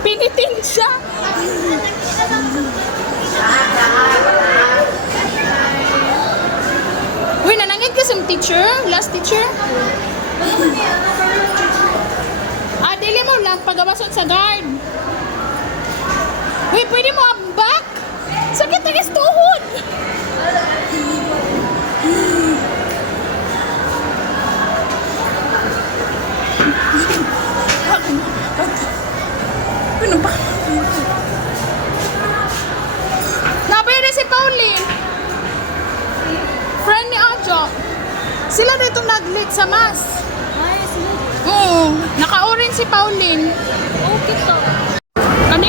Pinitin siya. Uy, nanangit ka sa teacher? Last teacher? Ah, dili mo lang pagawason sa guard. Uy, pwede mo ambak? Sakit na yung tuhod. Ano ba? Napere si Pauline. Friend ni Ajo. Sila dito nag-lit sa mas. Oo. Naka-orange si Pauline. Okay to. Ano?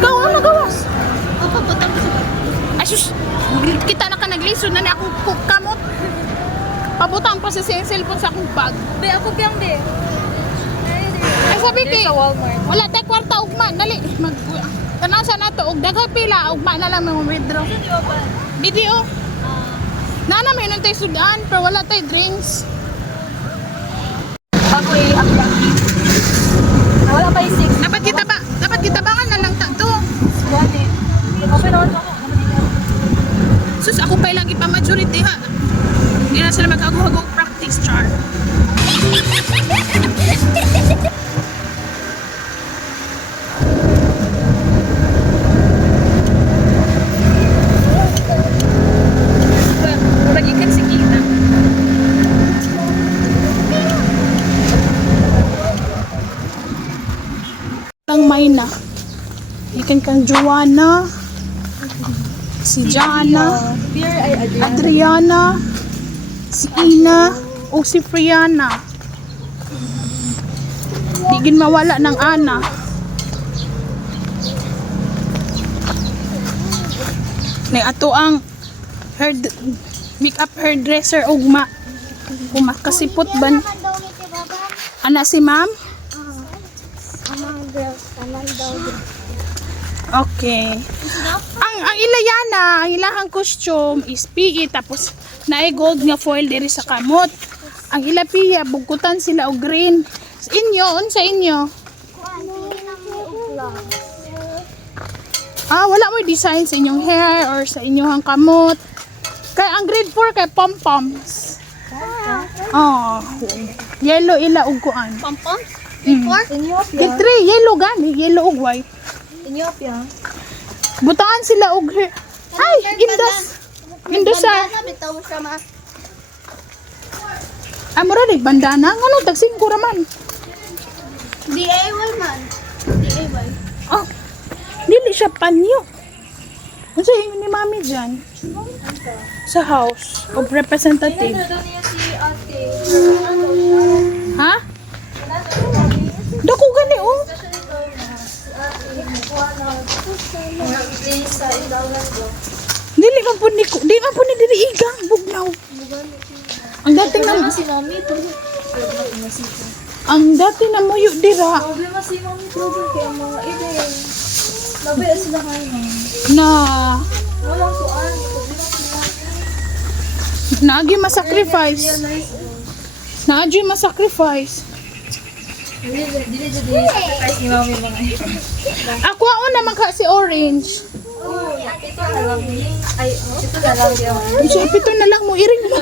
Gawa na gawas. Ay sus. Kita na ka naglisod na ni akong kamot. Pabutang pa sa cellphone sa akong bag. Be, ako biyang be. Ay sabi Dili kay sa Walmart. wala tay kwarta ugman. Dali. Mag Tanaw sa nato og daghay pila ugma na lang mo withdraw. Video. Nana may nun tayo sudan pero wala tayo drinks. Bago i-upload. Wala pa yung 6. Dapat kita ba nga na lang to. Gani. Open on ako. Sus ako pa lagi pa majority ha. Hindi na sila mag-agog practice char. Lagi kan si Kita. Ang Mayna. Ikan kang Joanna. Si Jana. Adriana. Si Ina. O si Friana. Di gin mawala ng Ana. Nay ato ang makeup hairdresser ugma. Kumakasipot ban. Ana si ma'am? Among girls, naman daw. Okay. Ang ilayana, ang ilahang costume is PE tapos naay gold nga foil diri sa kamot. Ang ilapiya bugutan sila og green. Sa inyo, unsa inyo? Wala mo design sa inyong hair or sa inyong kamot. Kay ang grade 4 kay pom-poms. Yellow ila ug kuan. Pom-poms? Grade 3 yellow gani, yellow ug white. Inyopia. Butaan sila og hair. Ay, indos sa. Bitaw mo siya, ma. Mura rig bandana ngano tag 5 ra man. DIY man. DIY. Oh. Dili siya panyo. Unsa ni mami diyan? Sa house of representative. Daw niya si ate. Ha? Dako gani oh. Sa ilawan ko. Dili man pud ni di man pud ni dili igang bugnaw. Ang dating na Si mami to. ang dati na muyo dira Problema si mami problem kaya mga event. Labi sila kayo. na Walang kuan. Problema sila. naagi ma-sacrifice. Naagi ma-sacrifice. Dili sacrifice ni mami mga. Ako ang naman ka si Orange. Ito na lang ni. Ay, ito na lang yung. Siya pito na lang mo iring mo.